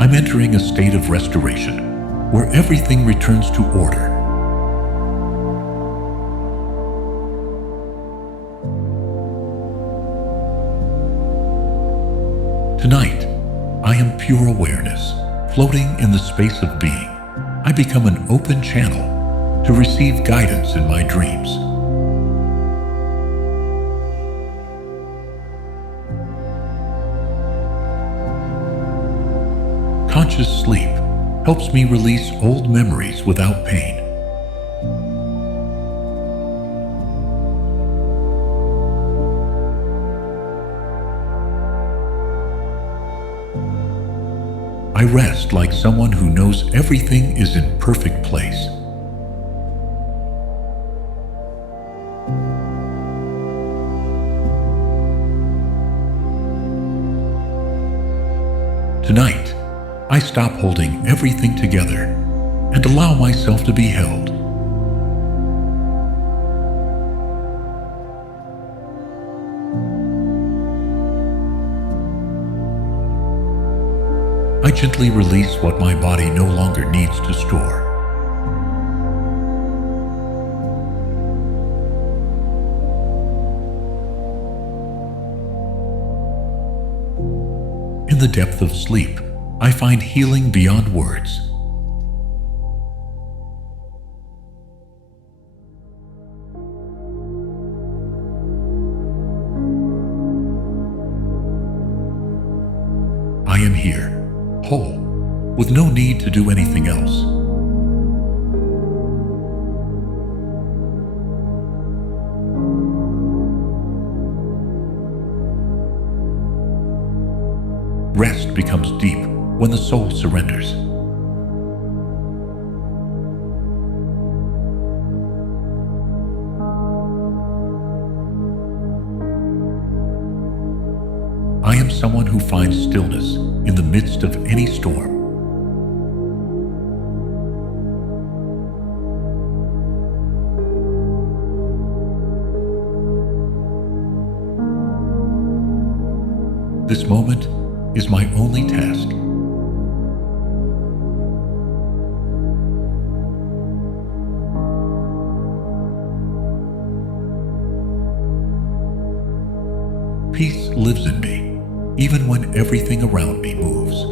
I'm entering a state of restoration, where everything returns to order. Tonight, I am pure awareness, floating in the space of being. I become an open channel to receive guidance in my dreams. Conscious sleep helps me release old memories without pain. I rest like someone who knows everything is in perfect place. Tonight, I stop holding everything together and allow myself to be held. I gently release what my body no longer needs to store. In the depth of sleep, I find healing beyond words. I am here, whole, with no need to do anything else. Rest becomes deep when the soul surrenders. I am someone who finds stillness in the midst of any storm. This moment is my only task. Peace lives in me, even when everything around me moves.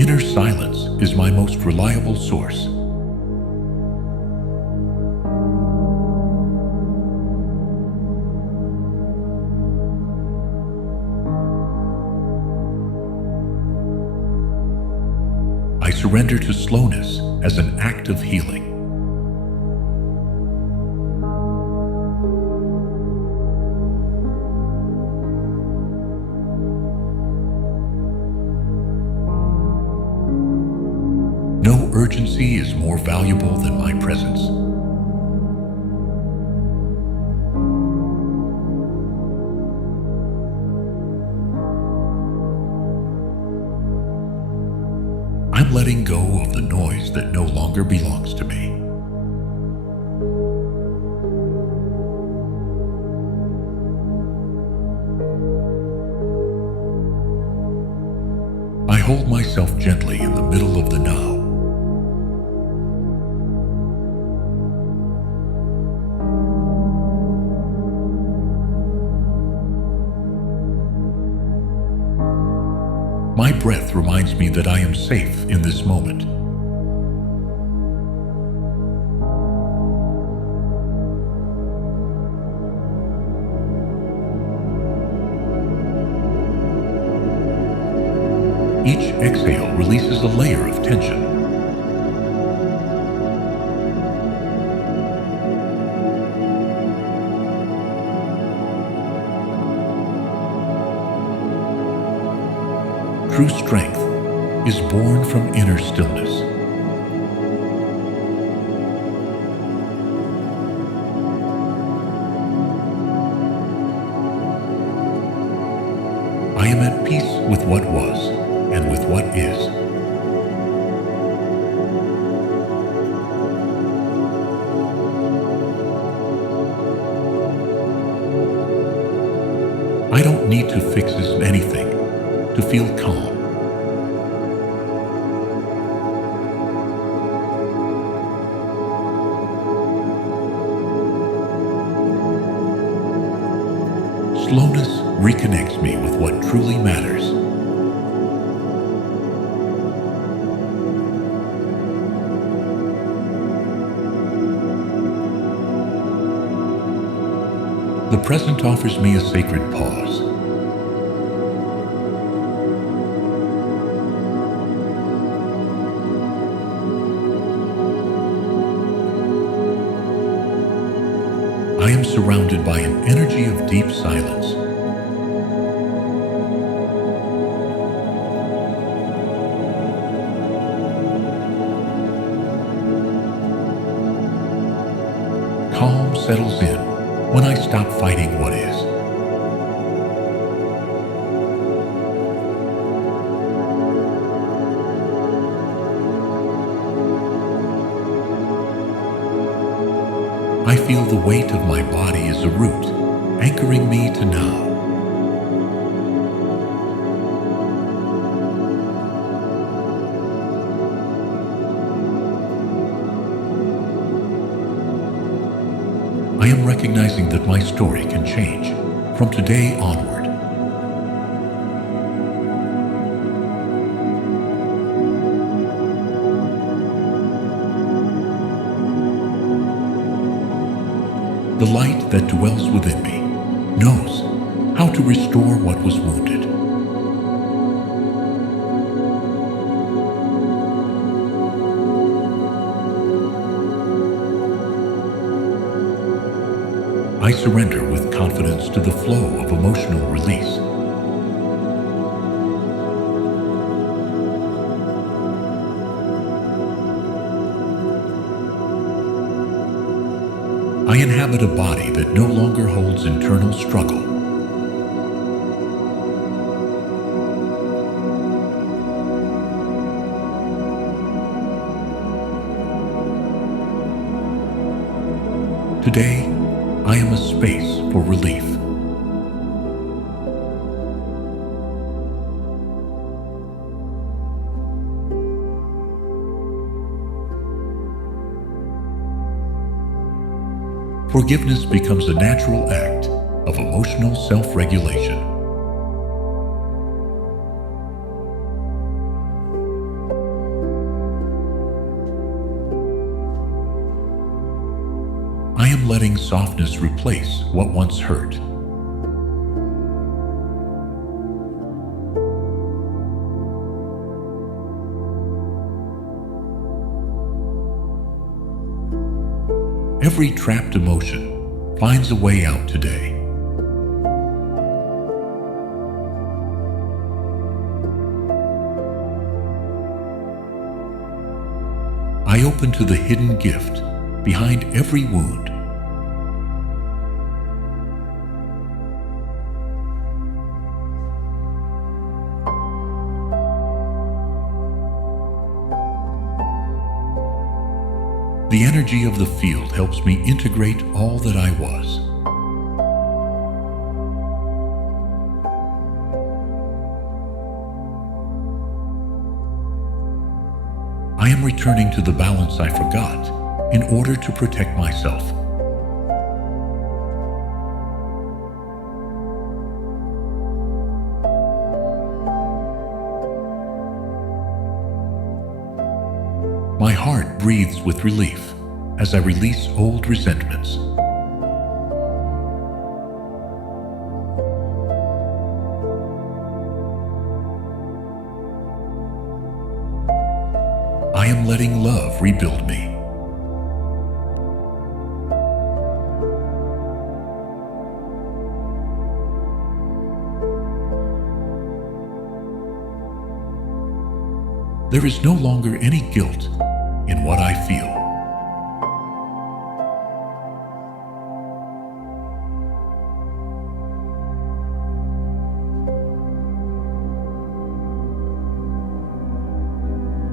Inner silence is my most reliable source. I surrender to slowness as an act of healing. No urgency is more valuable than my presence. I'm letting go of the noise that no longer belongs to me. I hold myself gently in the middle of the now. My breath reminds me that I am safe in this moment. Each exhale releases a layer of tension. True strength is born from inner stillness. I am at peace with what was and with what is. I don't need to fix anything to feel calm. Slowness reconnects me with what truly matters. The present offers me a sacred pause. I am surrounded by an energy of deep silence. Calm settles in when I stop fighting what is. I feel the weight of my body as a root, anchoring me to now. am recognizing that my story can change from today onward. The light that dwells within me knows how to restore what was wounded. I surrender with confidence to the flow of emotional release. I inhabit a body that no longer holds internal struggle. Today, I am a space for relief. Forgiveness becomes a natural act of emotional self-regulation. I am letting softness replace what once hurt. Every trapped emotion finds a way out today. I open to the hidden gift behind every wound. The energy of the field helps me integrate all that I was. I am returning to the balance I forgot in order to protect myself. My heart breathes with relief as I release old resentments. I am letting love rebuild me. There is no longer any guilt in what I feel.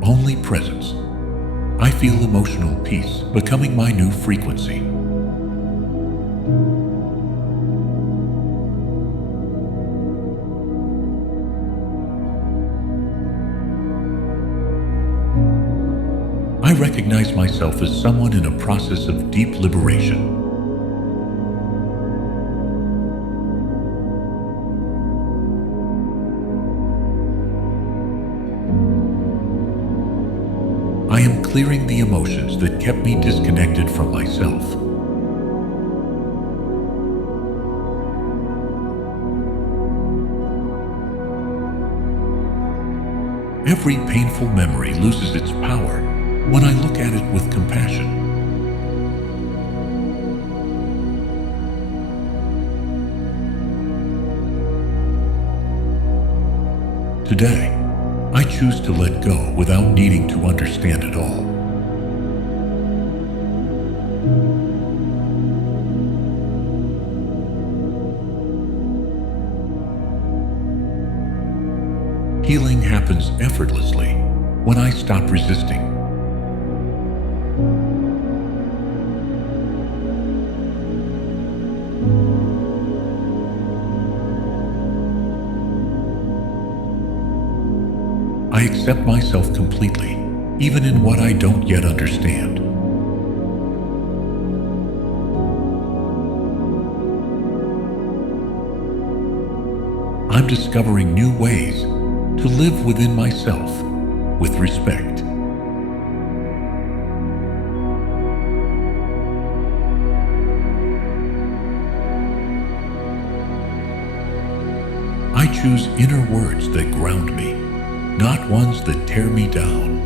Only presence. I feel emotional peace becoming my new frequency. I recognize myself as someone in a process of deep liberation. I am clearing the emotions that kept me disconnected from myself. Every painful memory loses its power when I look at it with compassion. Today, I choose to let go without needing to understand it all. Healing happens effortlessly when I stop resisting. I accept myself completely, even in what I don't yet understand. discovering new ways to live within myself with respect. I choose inner words that ground me, not ones that tear me down.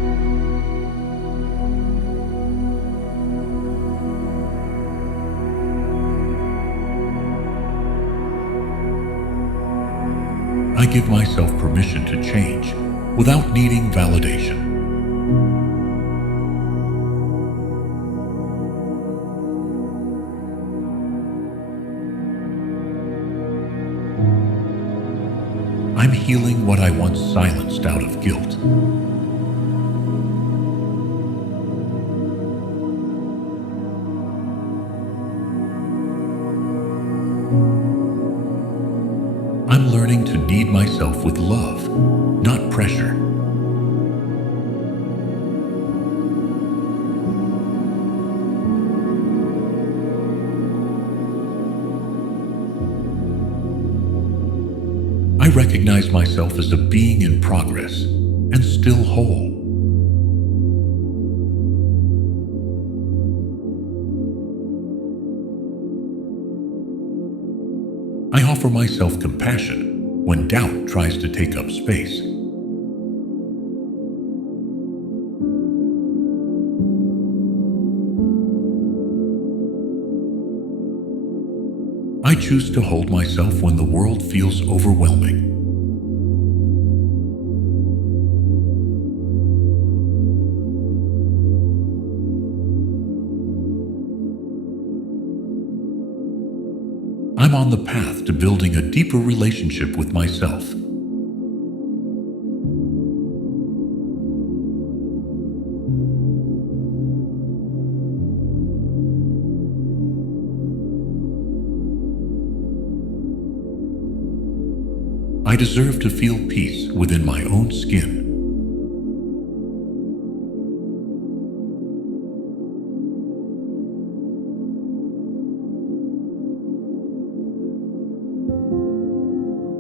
I give myself permission to change without needing validation. I'm healing what I once silenced out of guilt. I'm learning to need myself with love, not pressure. I recognize myself as a being in progress and still whole. I offer myself compassion when doubt tries to take up space. I choose to hold myself when the world feels overwhelming. I'm on the path to building a deeper relationship with myself. I deserve to feel peace within my own skin.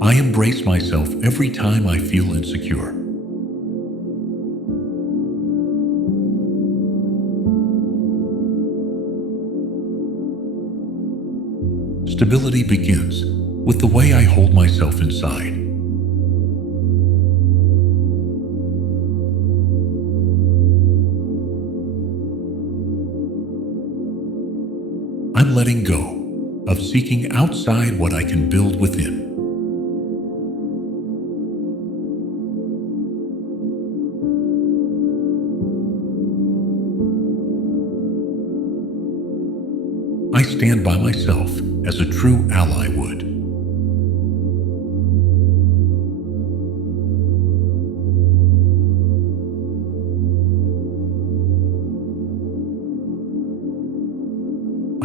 I embrace myself every time I feel insecure. Stability begins with the way I hold myself inside. I'm letting go of seeking outside what I can build within. I stand by myself as a true ally would.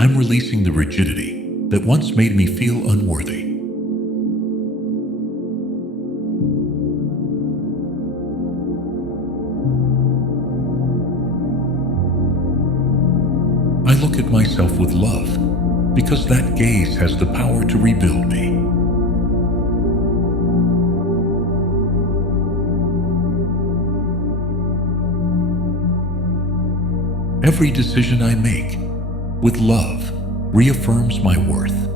I'm releasing the rigidity that once made me feel unworthy. I look at myself with love because that gaze has the power to rebuild me. Every decision I make with love reaffirms my worth.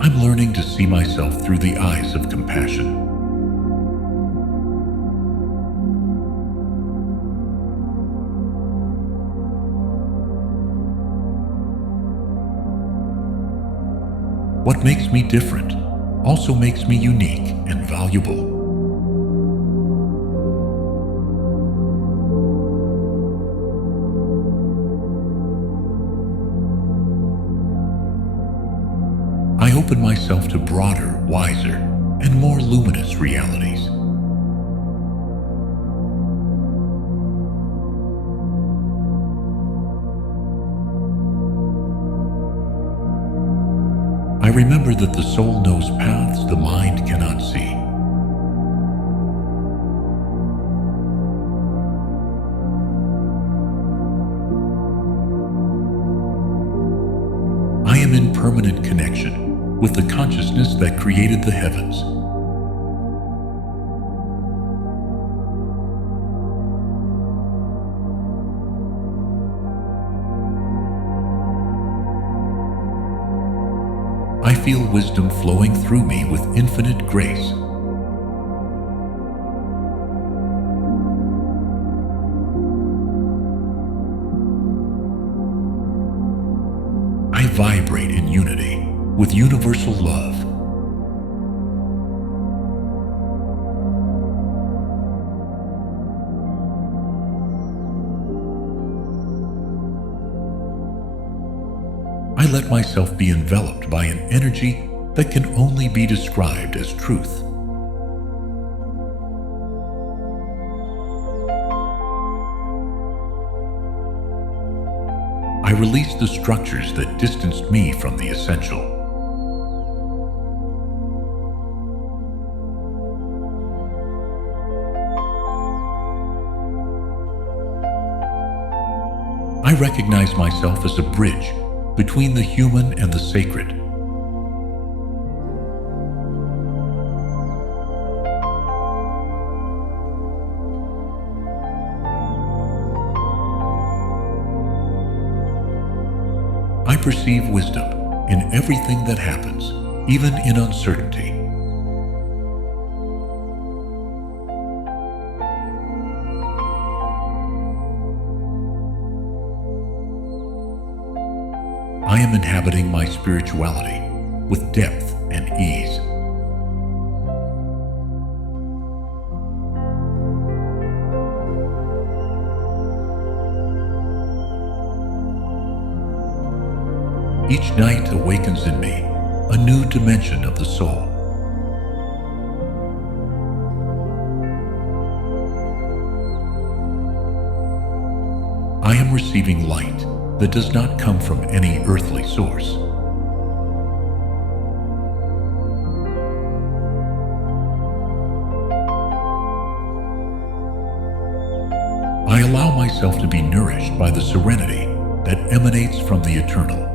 I'm learning to see myself through the eyes of compassion. What makes me different also makes me unique and valuable. I open myself to broader, wiser, and more luminous realities. I remember that the soul knows paths the mind cannot see. am in permanent connection with the consciousness that created the heavens. I feel wisdom flowing through me with infinite grace. I vibrate in unity with universal love. I let myself be enveloped by an energy that can only be described as truth. I release the structures that distanced me from the essential. I recognize myself as a bridge between the human and the sacred. I perceive wisdom in everything that happens, even in uncertainty. I am inhabiting my spirituality with depth and ease. Each night awakens in me a new dimension of the soul. I am receiving light that does not come from any earthly source. I allow myself to be nourished by the serenity that emanates from the eternal.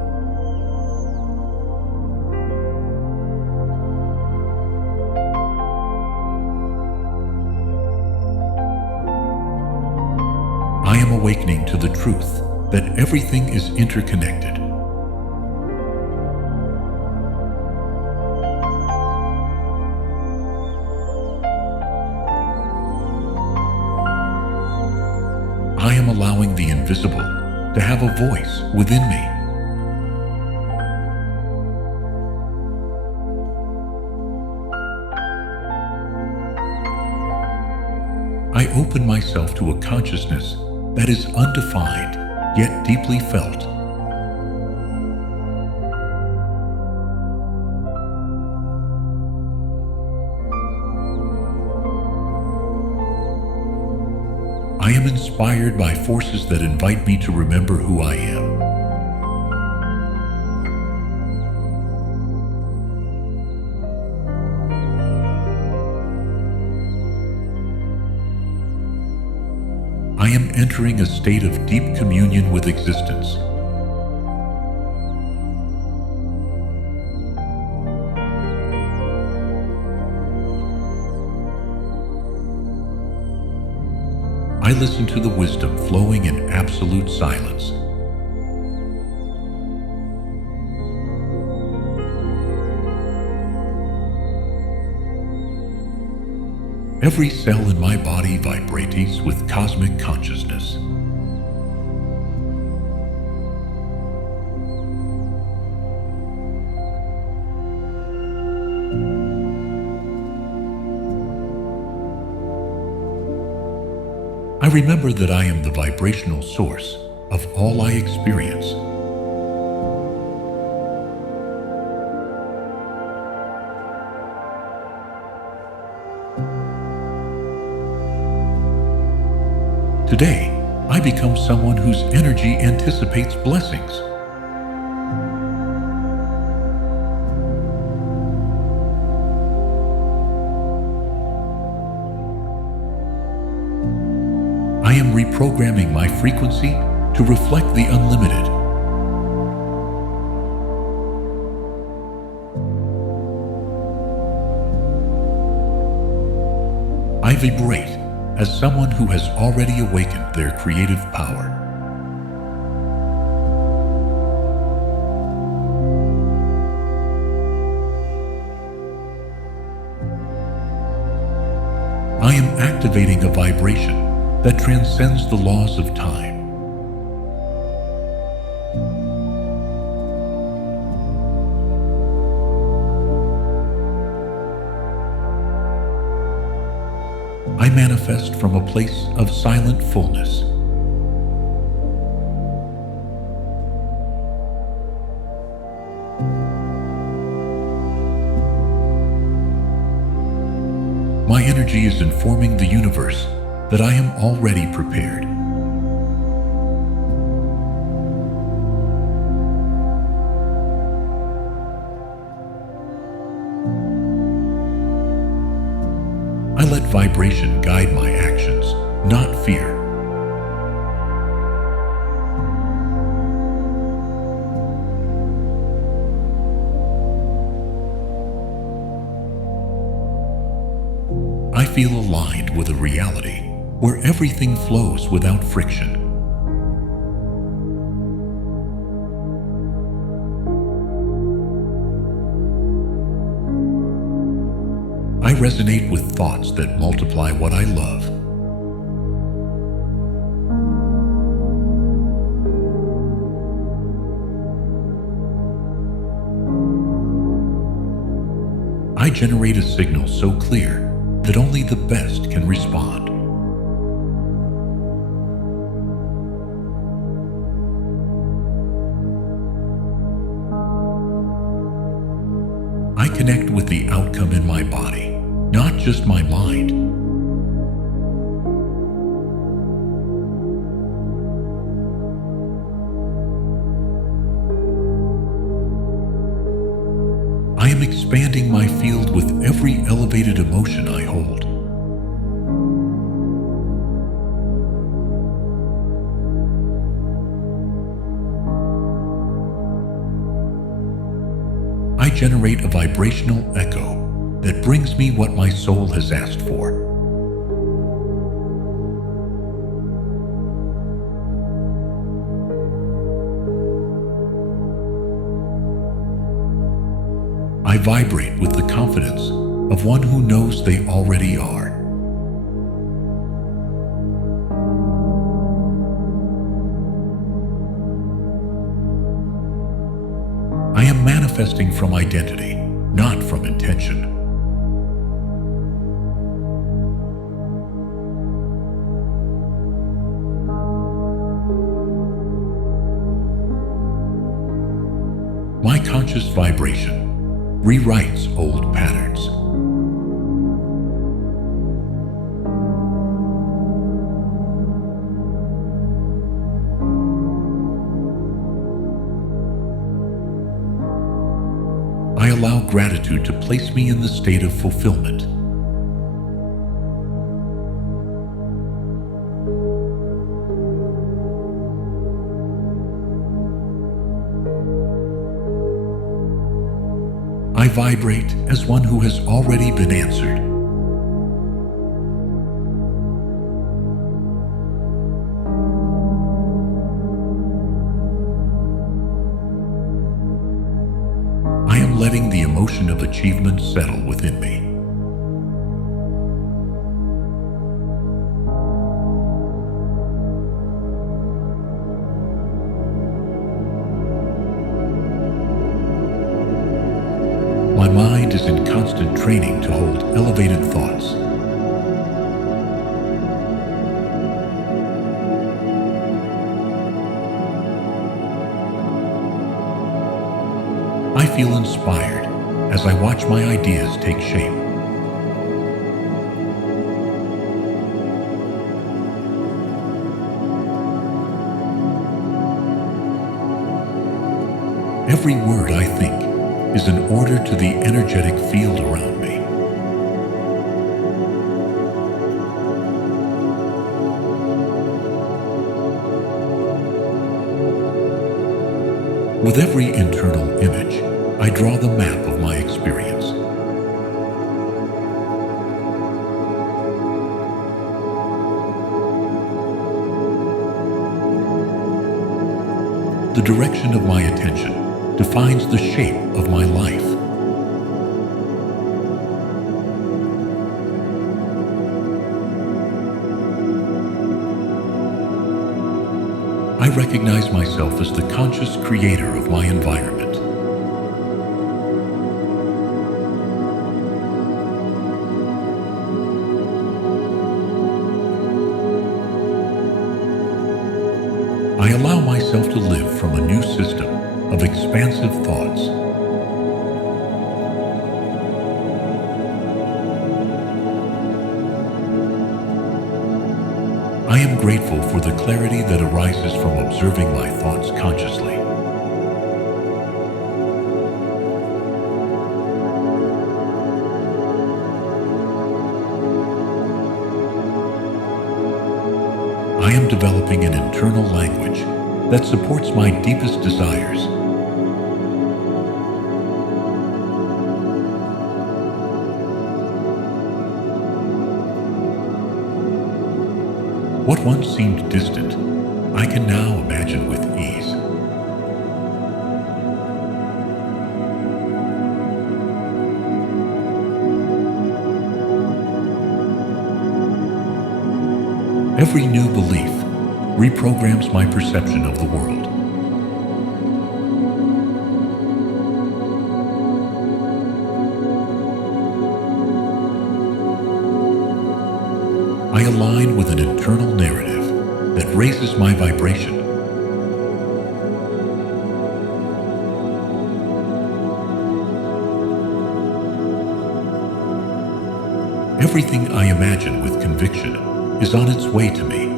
I am awakening to the truth that everything is interconnected. I am allowing the invisible to have a voice within me. I open myself to a consciousness that is undefined, yet deeply felt. I am inspired by forces that invite me to remember who I am. I am entering a state of deep communion with existence. I listen to the wisdom flowing in absolute silence. Every cell in my body vibrates with cosmic consciousness. I remember that I am the vibrational source of all I experience. Today, I become someone whose energy anticipates blessings. I am reprogramming my frequency to reflect the unlimited. I vibrate as someone who has already awakened their creative power. I am activating a vibration that transcends the laws of time. I manifest from a place of silent fullness. My energy is informing the universe that I am already prepared. I let vibration guide my actions, not fear. I feel aligned with a reality where everything flows without friction. I resonate with thoughts that multiply what I love. I generate a signal so clear that only the best can respond. I connect with the outcome in my body, not just my mind. I am expanding my field with every elevated emotion I hold. I generate a vibrational echo that brings me what my soul has asked for. I vibrate with the confidence of one who knows they already are. I am manifesting from identity, not from intention. My conscious vibration rewrites old patterns. I allow gratitude to place me in the state of fulfillment. I vibrate as one who has already been answered. I am letting the emotion of achievement settle within me. My mind is in constant training to hold elevated thoughts. I feel inspired as I watch my ideas take shape. Every word I think is an order to the energetic field around me. With every internal image, I draw the map of my experience. The direction of my attention defines the shape of my life. I recognize myself as the conscious creator of my environment. I allow myself to live from a new system of expansive thoughts. I am grateful for the clarity that arises from observing my thoughts consciously. I am developing an internal language that supports my deepest desires. What once seemed distant, I can now imagine with ease. Every new belief reprograms my perception of the world. I align with an internal narrative that raises my vibration. Everything I imagine with conviction is on its way to me.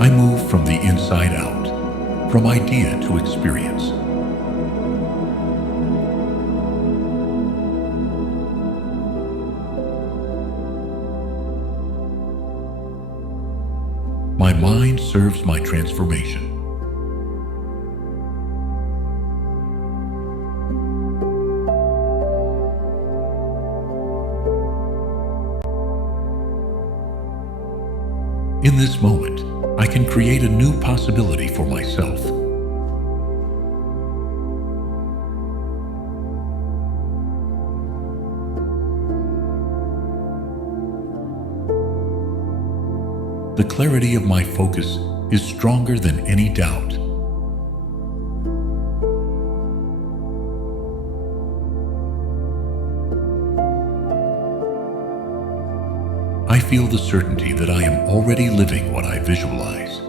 I move from the inside out, from idea to experience. My mind serves my transformation. In this moment, I can create a new possibility for myself. The clarity of my focus is stronger than any doubt. I feel the certainty that I am already living what I visualize.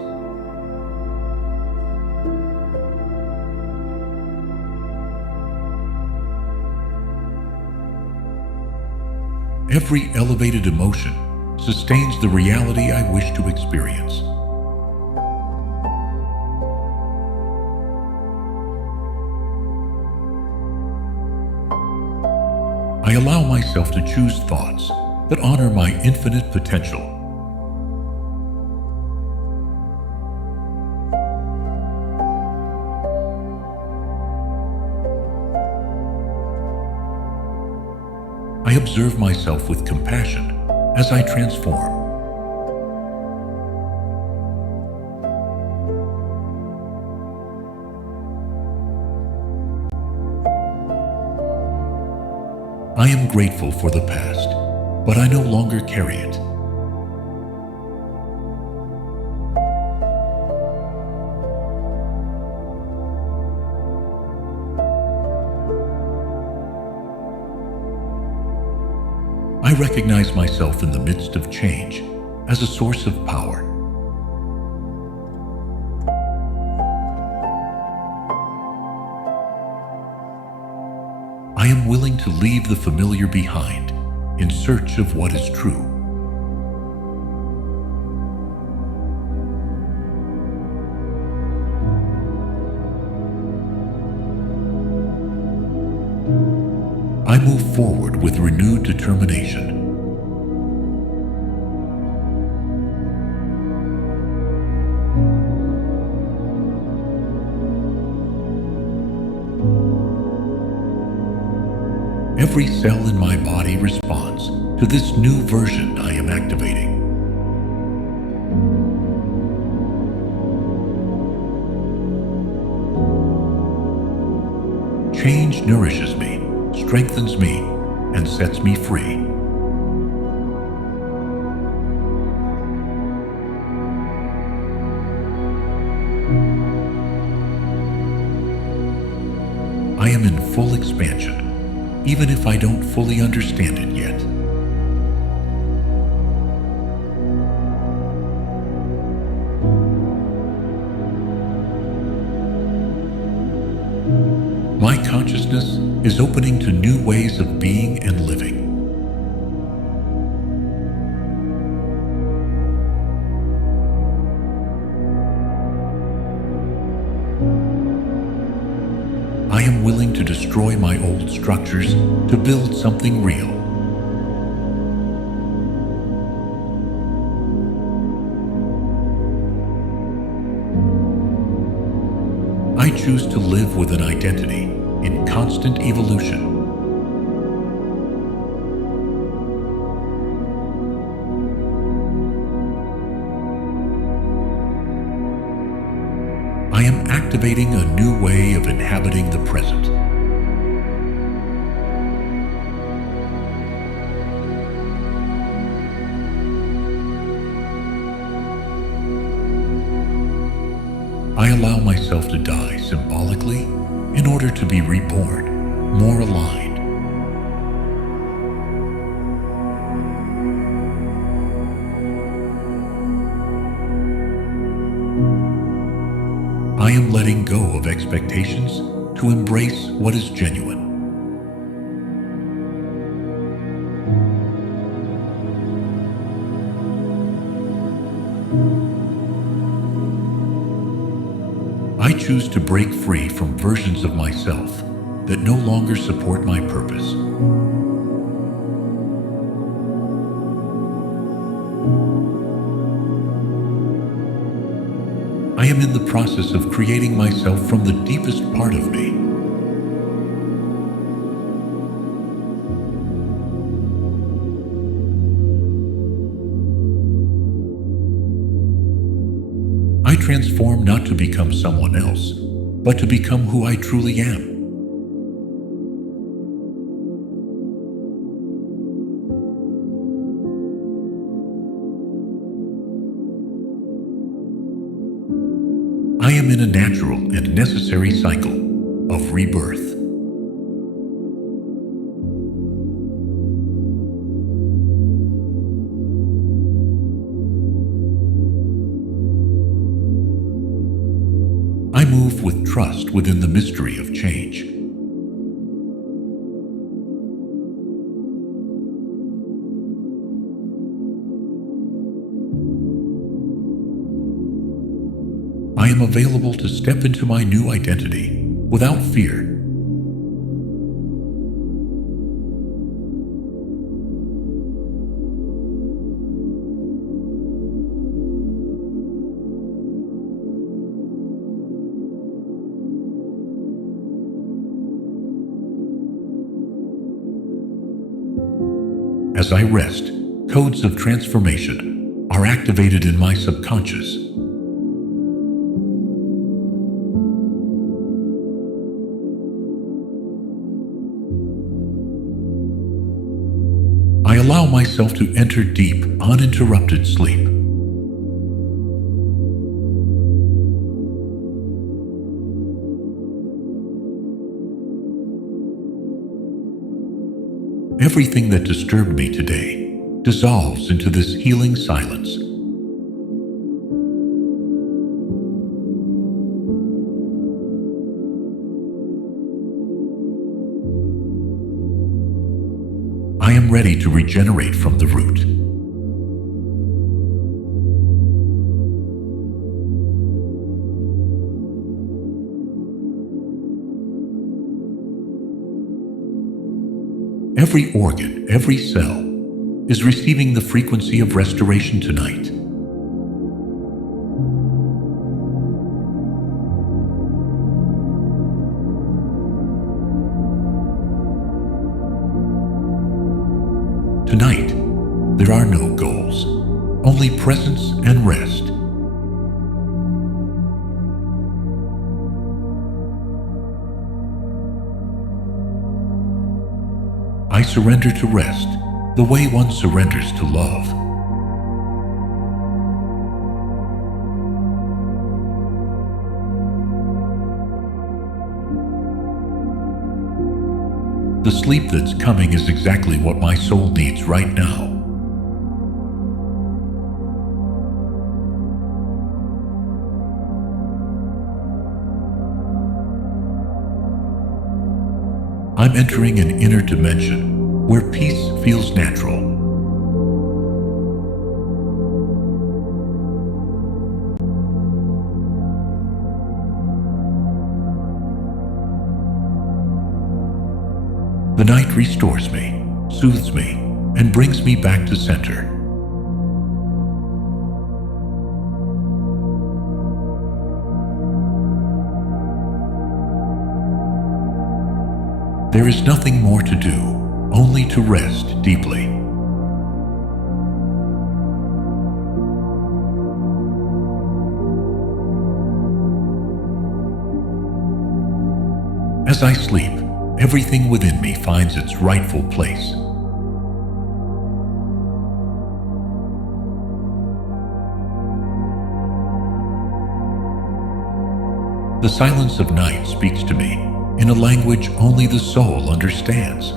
Every elevated emotion sustains the reality I wish to experience. I allow myself to choose thoughts that honor my infinite potential. I observe myself with compassion as I transform. I am grateful for the past, but I no longer carry it. I recognize myself in the midst of change as a source of power. I am willing to leave the familiar behind in search of what is true. I move forward with renewed determination. Every cell in my body responds to this new version I am activating. Change nourishes me, strengthens me, and sets me free. I am in full expansion, even if I don't fully understand it yet. My consciousness is opening to new ways of being and living. I am willing to destroy my old structures to build something real. I choose to live with an identity in constant evolution. I am activating a new way of inhabiting the present. I allow myself to die symbolically in order to be reborn, more aligned. I am letting go of expectations to embrace what is genuine. I choose to break free from versions of myself that no longer support my purpose. I am in the process of creating myself from the deepest part of me. I transform not to become someone else, but to become who I truly am. I am in a natural and necessary cycle of rebirth. I move with trust within the mystery of change. I am available to step into my new identity without fear. As I rest, codes of transformation are activated in my subconscious. I allow myself to enter deep, uninterrupted sleep. Everything that disturbed me today dissolves into this healing silence. I am ready to regenerate from the root. Every organ, every cell is receiving the frequency of restoration tonight. Tonight, there are no goals, only presence and rest. I surrender to rest the way one surrenders to love. The sleep that's coming is exactly what my soul needs right now. I'm entering an inner dimension where peace feels natural. The night restores me, soothes me, and brings me back to center. There is nothing more to do, only to rest deeply. As I sleep, everything within me finds its rightful place. The silence of night speaks to me in a language only the soul understands.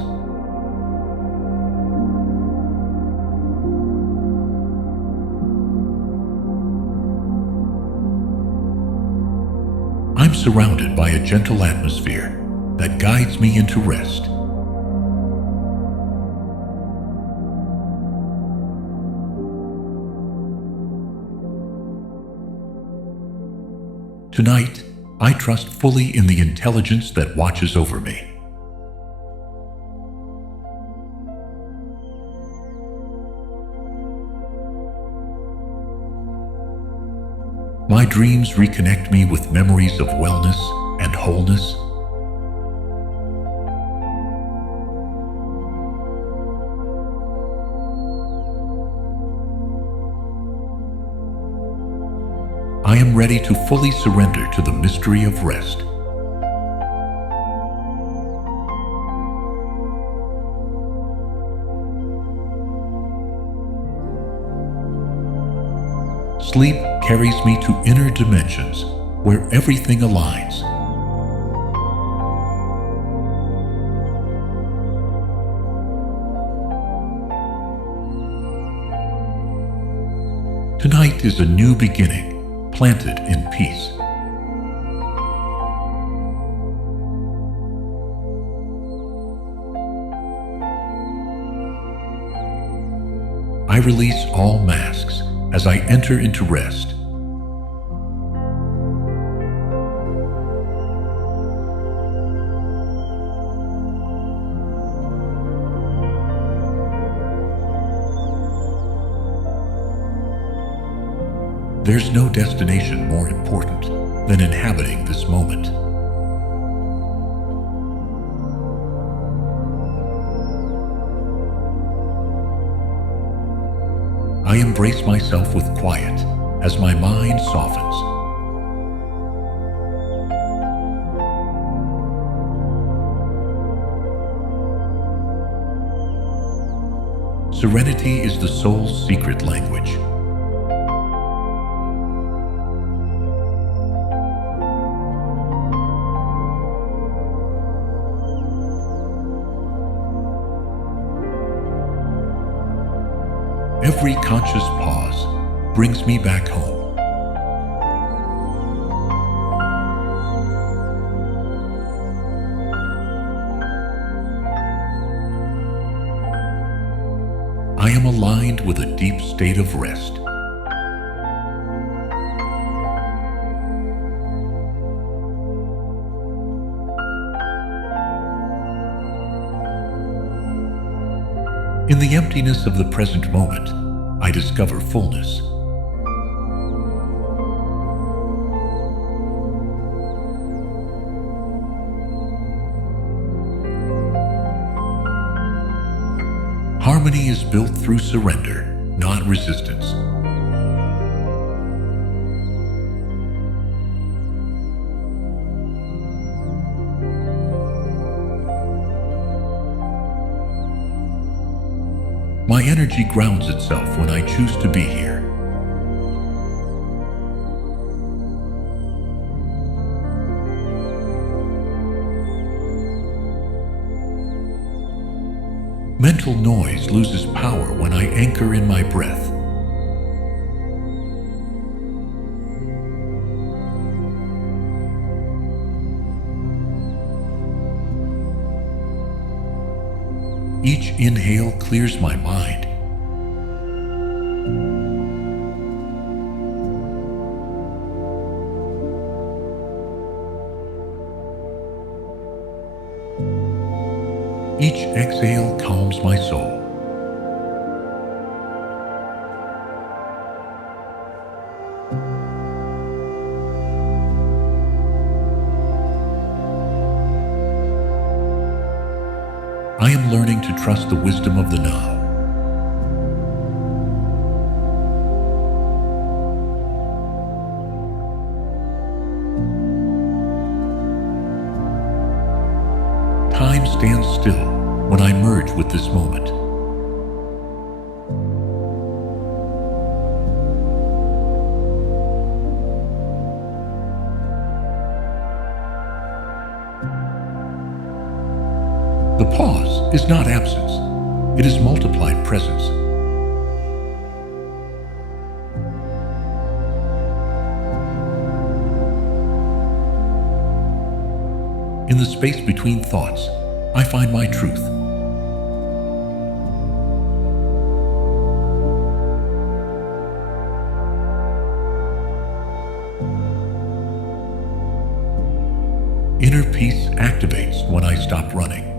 I'm surrounded by a gentle atmosphere that guides me into rest. Tonight, I trust fully in the intelligence that watches over me. My dreams reconnect me with memories of wellness and wholeness. I am ready to fully surrender to the mystery of rest. Sleep carries me to inner dimensions where everything aligns. Tonight is a new beginning, planted in peace. I release all masks as I enter into rest. There's no destination more important than inhabiting this moment. I embrace myself with quiet as my mind softens. Serenity is the soul's secret language. Every conscious pause brings me back home. I am aligned with a deep state of rest. In the emptiness of the present moment, I discover fullness. Harmony is built through surrender, not resistance. My energy grounds itself when I choose to be here. Mental noise loses power when I anchor in my breath. Each inhale clears my mind. Each exhale calms my soul. I am learning to trust the wisdom of the now. Time stands still when I merge with this moment. The pause is not absence, it is multiplied presence. In the space between thoughts, I find my truth. Inner peace activates when I stop running.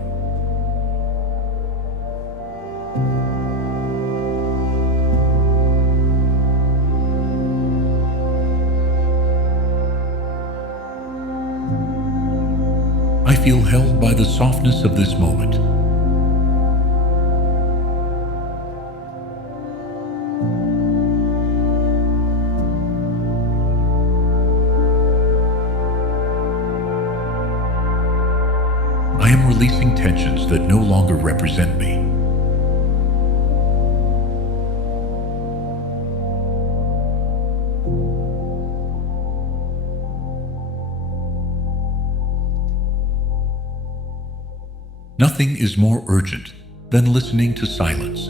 I feel held by the softness of this moment. I am releasing tensions that no longer represent me. Nothing is more urgent than listening to silence.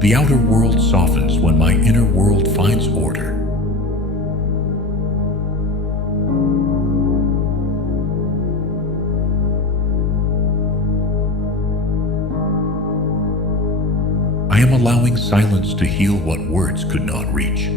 The outer world softens when my inner world finds order. I am allowing silence to heal what words could not reach.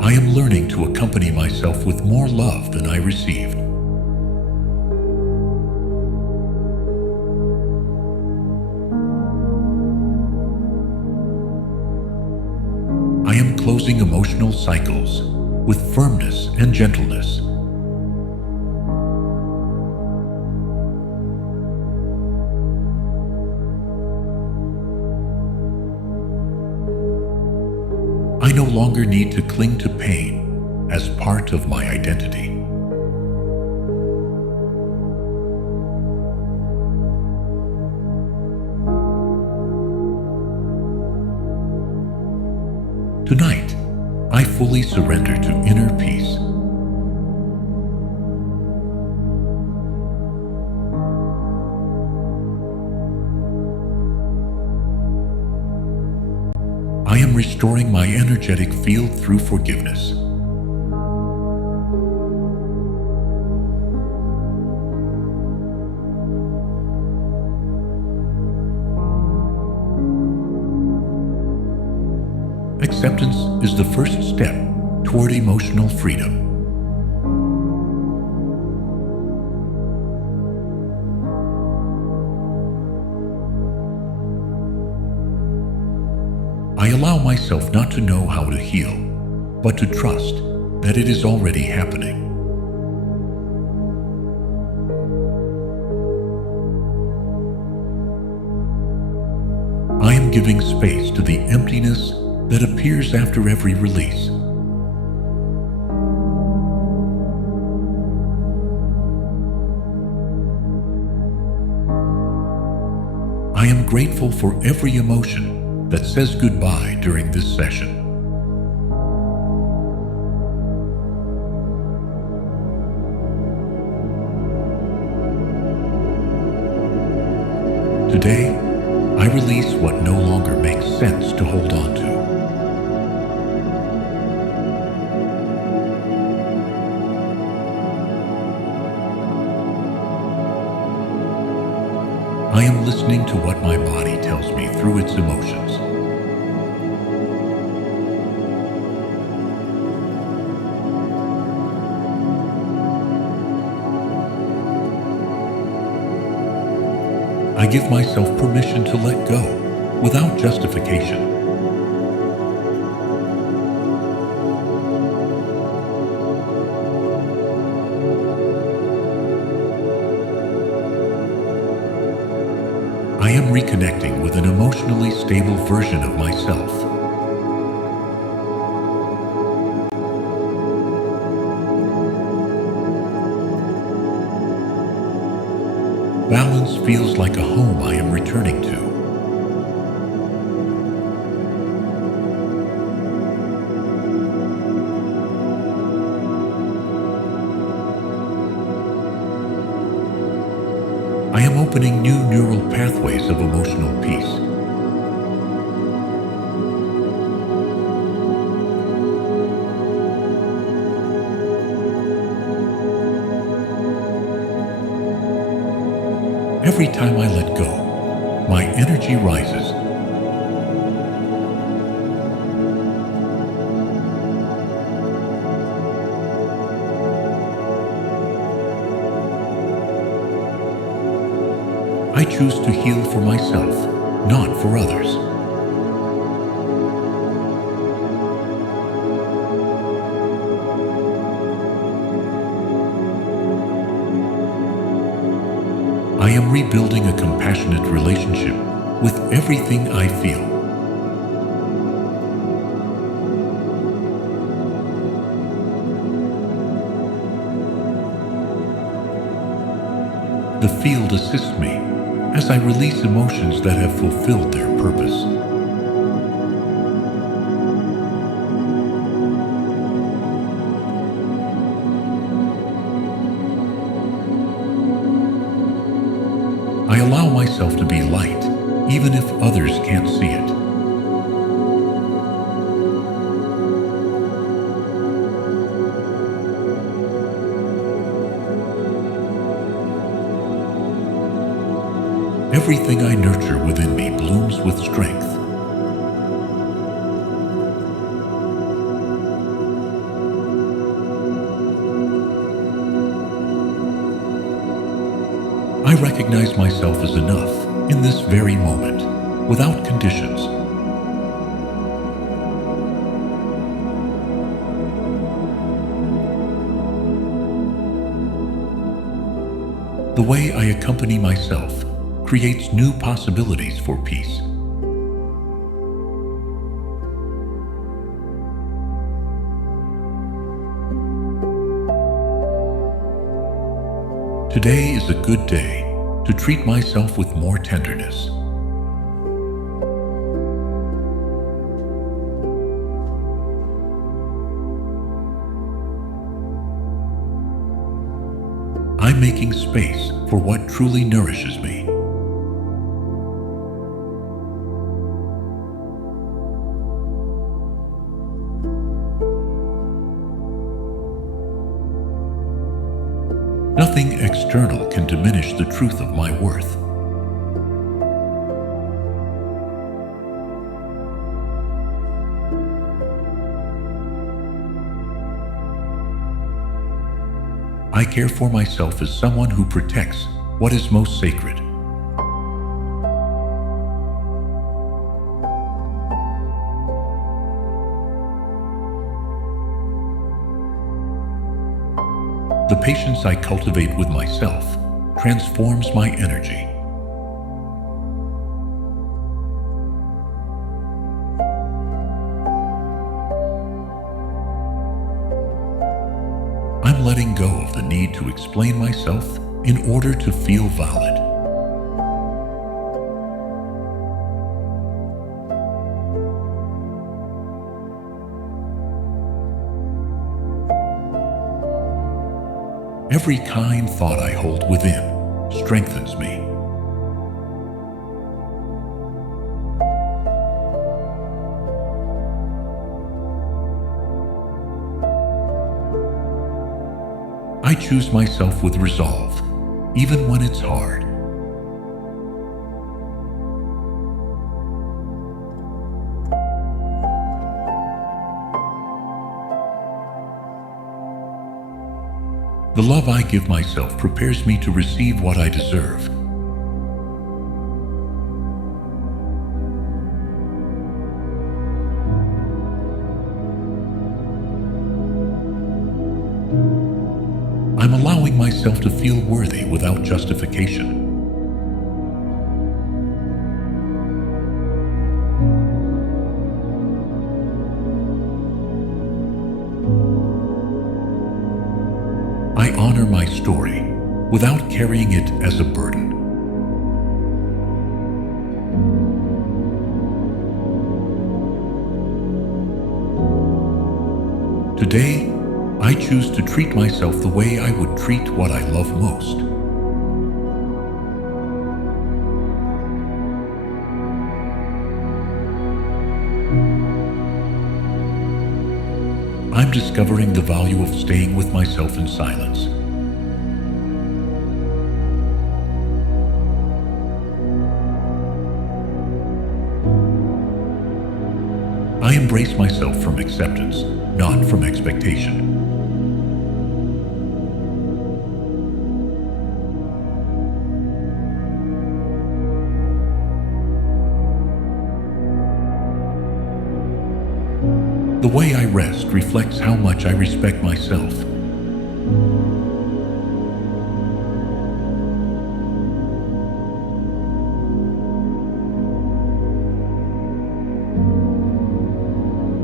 I am learning to accompany myself with more love than I received. I am closing emotional cycles with firmness and gentleness. I no longer need to cling to pain as part of my identity. Tonight, I fully surrender to inner peace. I am restoring my energetic field through forgiveness. Acceptance is the first step toward emotional freedom. I I allow myself not to know how to heal, but to trust that it is already happening. I am giving space to the emptiness that appears after every release. I am grateful for every emotion that says goodbye during this session. Today, I release what no longer makes sense to hold on to. I am listening to what my body tells me through its emotions. I give myself permission to let go without justification. I am reconnecting with an emotionally stable version of myself. Balance feels like a home I am returning to. I am opening new neural pathways of emotional peace. Every time I let go, my energy rises. I choose to heal for myself, not for others. I am rebuilding a compassionate relationship with everything I feel. The field assists me as I release emotions that have fulfilled their purpose. I allow myself to be light, even if others can't see it. Everything I nurture within me blooms with strength. I recognize myself as enough in this very moment, without conditions. The way I accompany myself creates new possibilities for peace. Today is a good day to treat myself with more tenderness. I'm making space for what truly nourishes me. Nothing external can diminish the truth of my worth. I care for myself as someone who protects what is most sacred. patience I cultivate with myself transforms my energy. I'm letting go of the need to explain myself in order to feel valid. Every kind thought I hold within strengthens me. I choose myself with resolve, even when it's hard. The love I give myself prepares me to receive what I deserve. I'm allowing myself to feel worthy without justification. I honor my story without carrying it as a burden. Today, I choose to treat myself the way I would treat what I love most. I'm discovering the value of staying with myself in silence. I embrace myself from acceptance, not from expectation. The way I rest reflects how much I respect myself.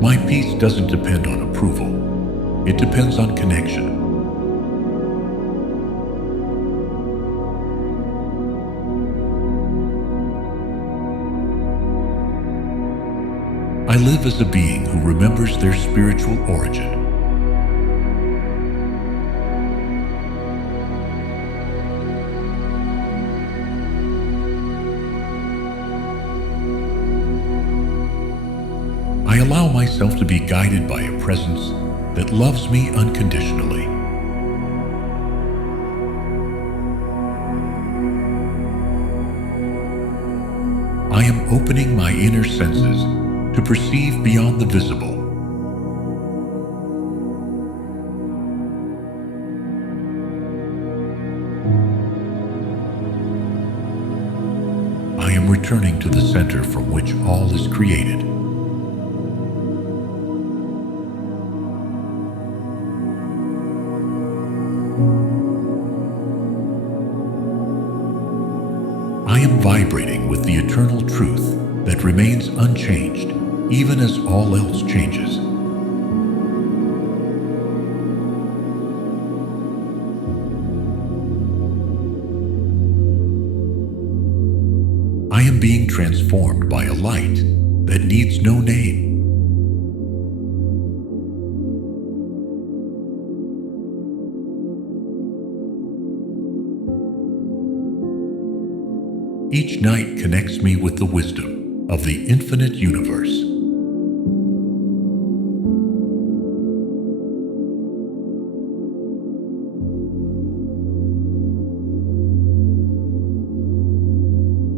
My peace doesn't depend on approval. It depends on connection. I live as a being who remembers their spiritual origin. I allow myself to be guided by a presence that loves me unconditionally. I am opening my inner senses to perceive beyond the visible. I am returning to the center from which all is created. I am vibrating with the eternal truth that remains unchanged, even as all else changes. I am being transformed by a light that needs no name. Each night connects me with the wisdom of the infinite universe.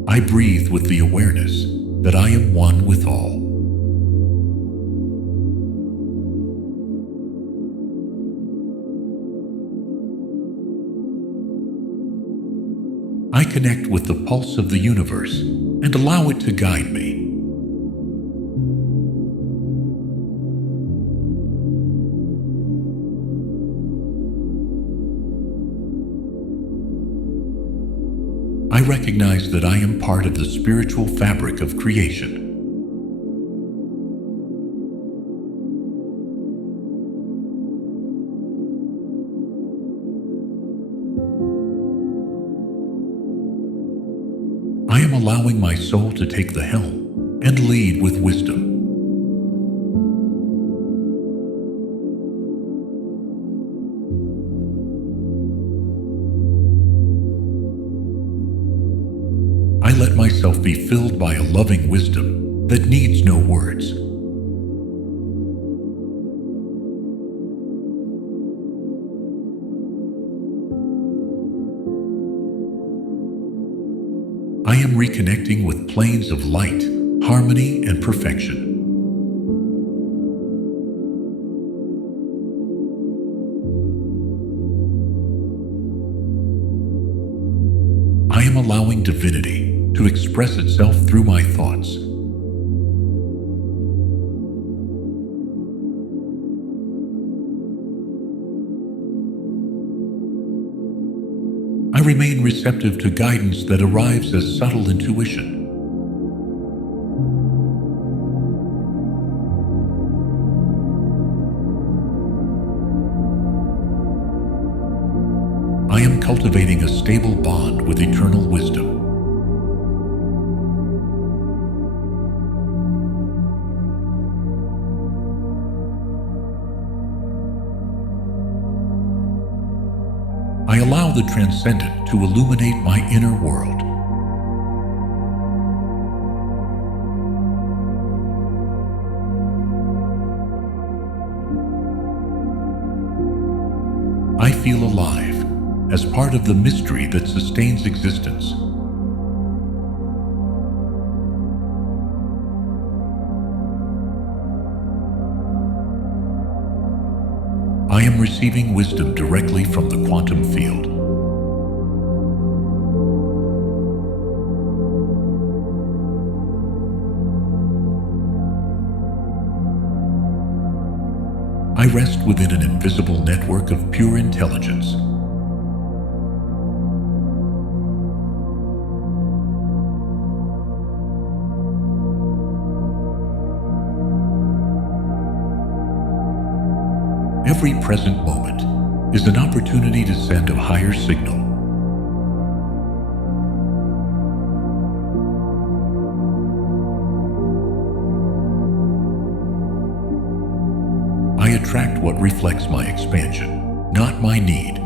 I breathe with the awareness that I am one with all. I connect with the pulse of the universe and allow it to guide me. I recognize that I am part of the spiritual fabric of creation. I am allowing my soul to take the helm and lead with wisdom. I let myself be filled by a loving wisdom that needs no words. I am reconnecting with planes of light, harmony, and perfection. I am allowing divinity to express itself through my thoughts. I remain receptive to guidance that arrives as subtle intuition. I am cultivating a stable bond with eternal wisdom. I allow the transcendent to illuminate my inner world. I feel alive as part of the mystery that sustains existence. I am receiving wisdom directly from the quantum field. I rest within an invisible network of pure intelligence. Every present moment is an opportunity to send a higher signal. I attract what reflects my expansion, not my need.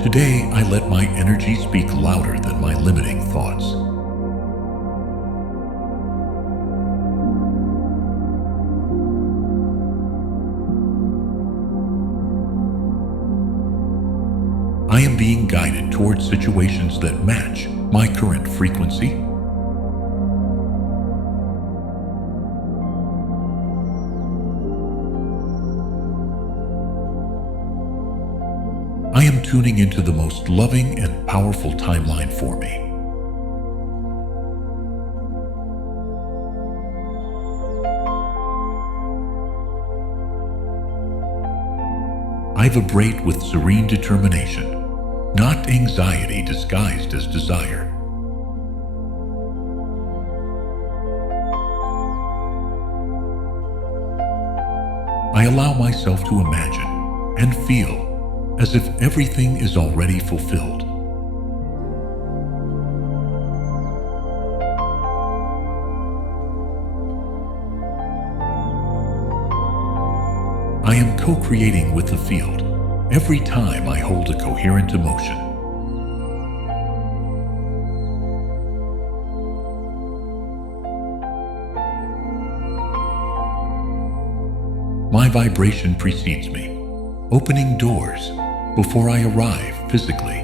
Today, I let my energy speak louder than my limiting thoughts. I am being guided towards situations that match my current frequency. I am tuning into the most loving and powerful timeline for me. I vibrate with serene determination, not anxiety disguised as desire. I allow myself to imagine and feel as if everything is already fulfilled. I am co-creating with the field every time I hold a coherent emotion. My vibration precedes me, opening doors before I arrive physically.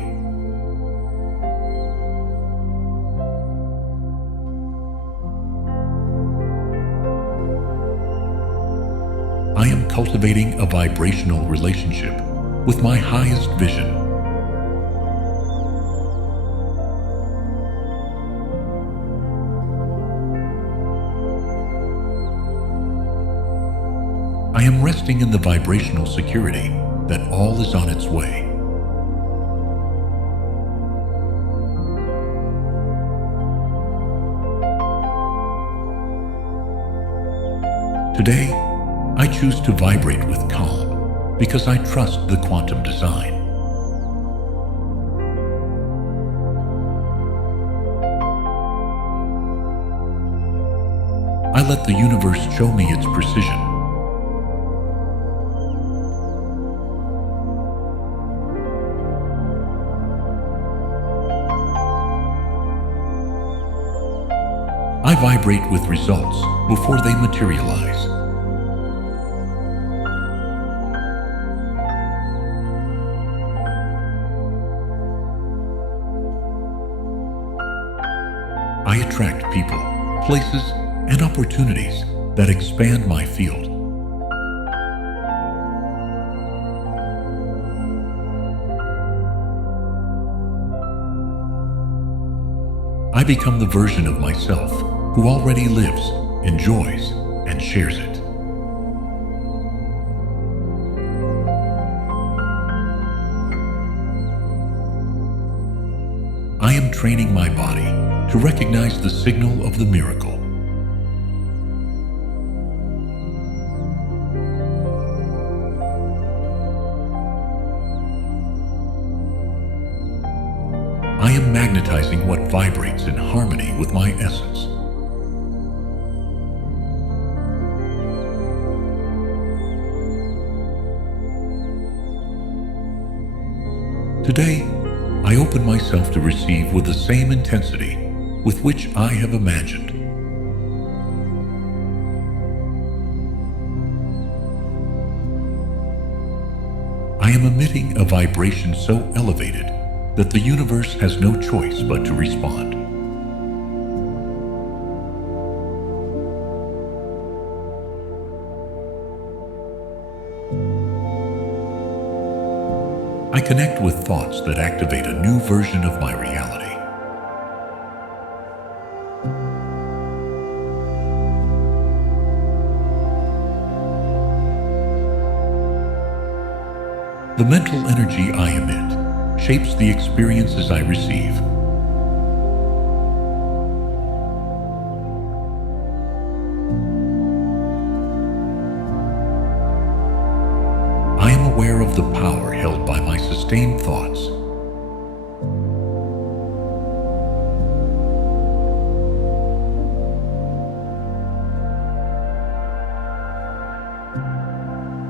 I am cultivating a vibrational relationship with my highest vision. I am resting in the vibrational security that all is on its way. Today, I choose to vibrate with calm because I trust the quantum design. I let the universe show me its precision. I vibrate with results before they materialize. I attract people, places, and opportunities that expand my field. I become the version of myself who already lives, enjoys, and shares it. I am training my body to recognize the signal of the miracle. I am magnetizing what vibrates in harmony with my essence. Today, I open myself to receive with the same intensity with which I have imagined. I am emitting a vibration so elevated that the universe has no choice but to respond. I connect with thoughts that activate a new version of my reality. The mental energy I emit shapes the experiences I receive. I am aware of the power held by my sustained thoughts.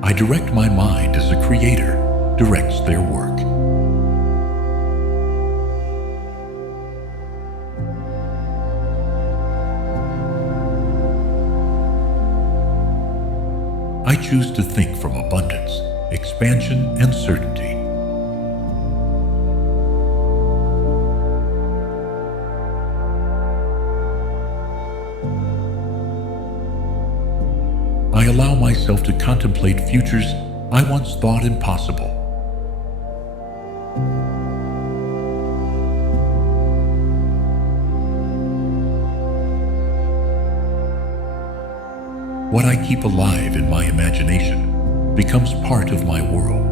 I direct my mind as a creator directs their work. I choose to think from abundance, expansion, and certainty. I allow myself to contemplate futures I once thought impossible. What I keep alive in my imagination becomes part of my world.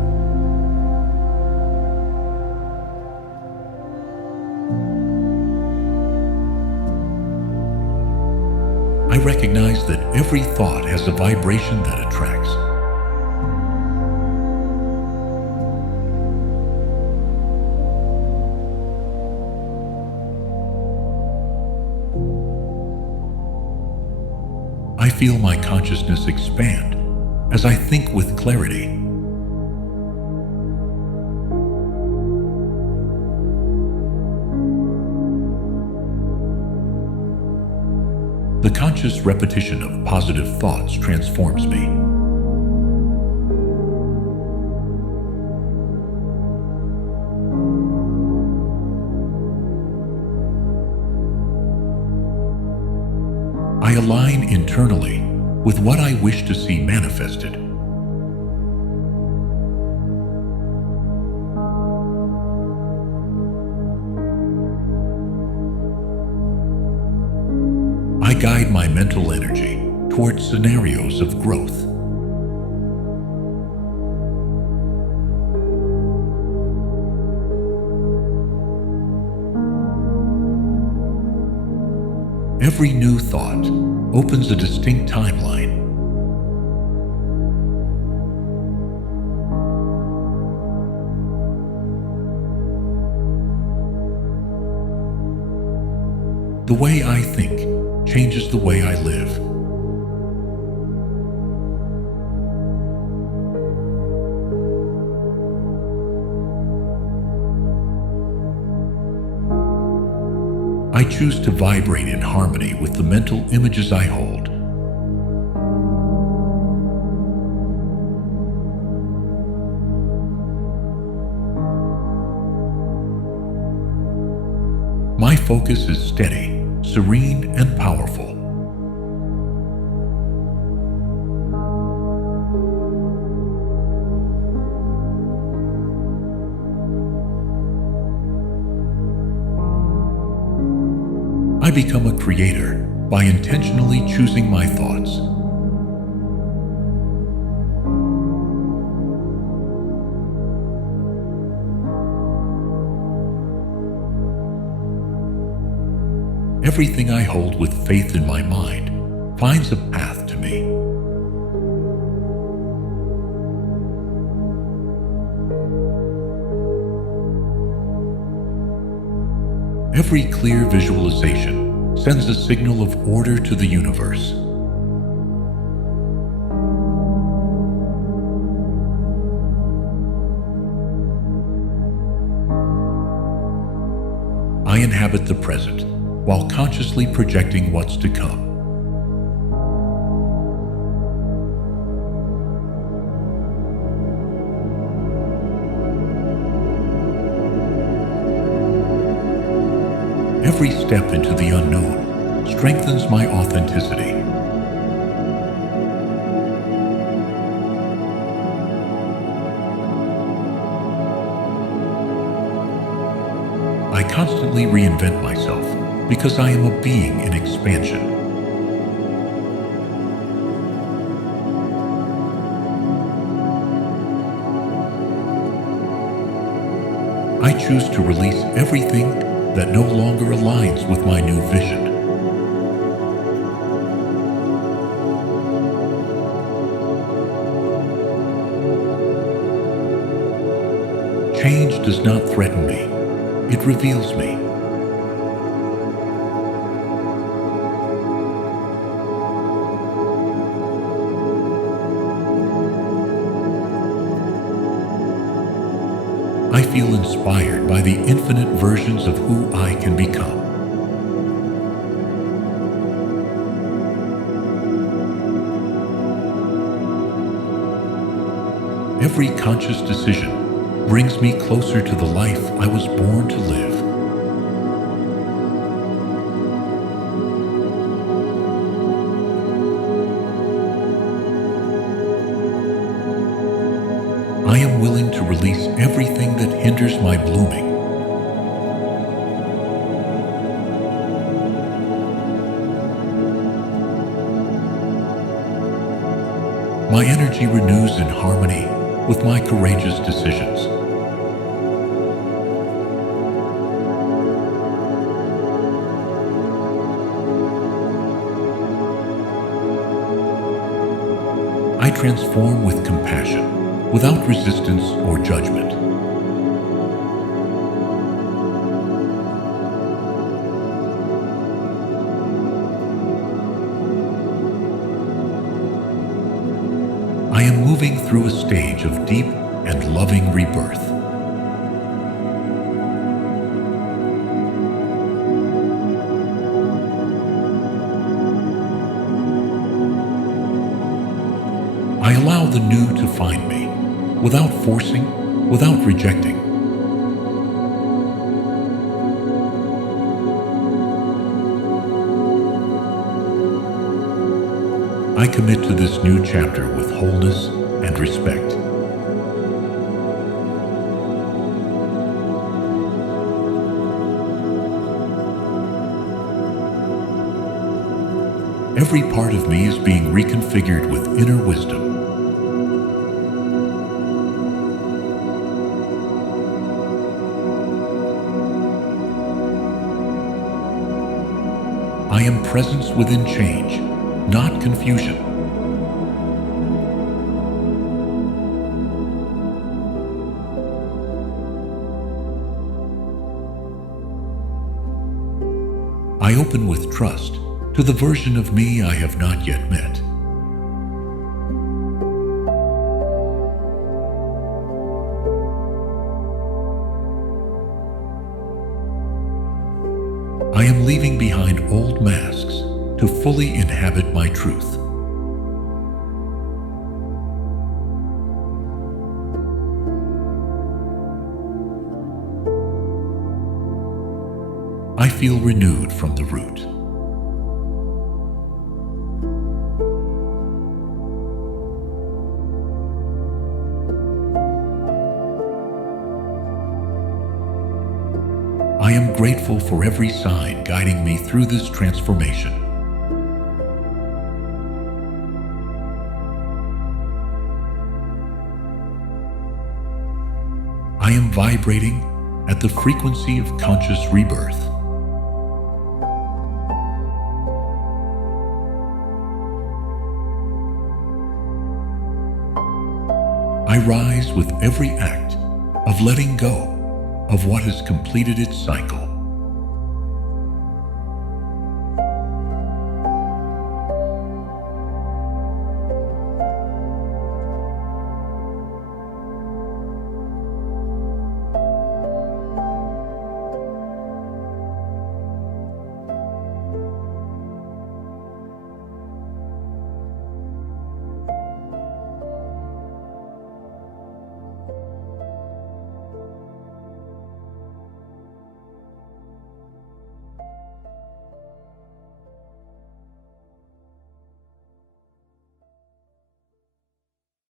I recognize that every thought has a vibration that attracts. I feel my consciousness expand as I think with clarity. The conscious repetition of positive thoughts transforms me. I align internally with what I wish to see manifested. I guide my mental energy towards scenarios of growth. Every new thought opens a distinct timeline. The way I think changes the way I live. I choose to vibrate in harmony with the mental images I hold. My focus is steady, serene, and powerful. I become a creator by intentionally choosing my thoughts. Everything I hold with faith in my mind finds a path to me. Every clear visualization sends a signal of order to the universe. I inhabit the present while consciously projecting what's to come. Every step into the unknown strengthens my authenticity. I constantly reinvent myself because I am a being in expansion. I choose to release everything that no longer aligns with my new vision. Change does not threaten me, it reveals me. I feel inspired by the infinite versions of who I can become. Every conscious decision brings me closer to the life I was born to live. I am willing to release everything that hinders my blooming. My energy renews in harmony with my courageous decisions. I transform with compassion, without resistance or judgment. I am moving through a stage of deep and loving rebirth. I allow the new to find me, without forcing, without rejecting. I commit to this new chapter with wholeness and respect. Every part of me is being reconfigured with inner wisdom. I I am presence within change, not confusion. I open with trust to the version of me I have not yet met. I am leaving behind old masks to fully inhabit my truth. I feel renewed from the root. I am grateful for every sign guiding me through this transformation. I am vibrating at the frequency of conscious rebirth. I rise with every act of letting go of what has completed its cycle.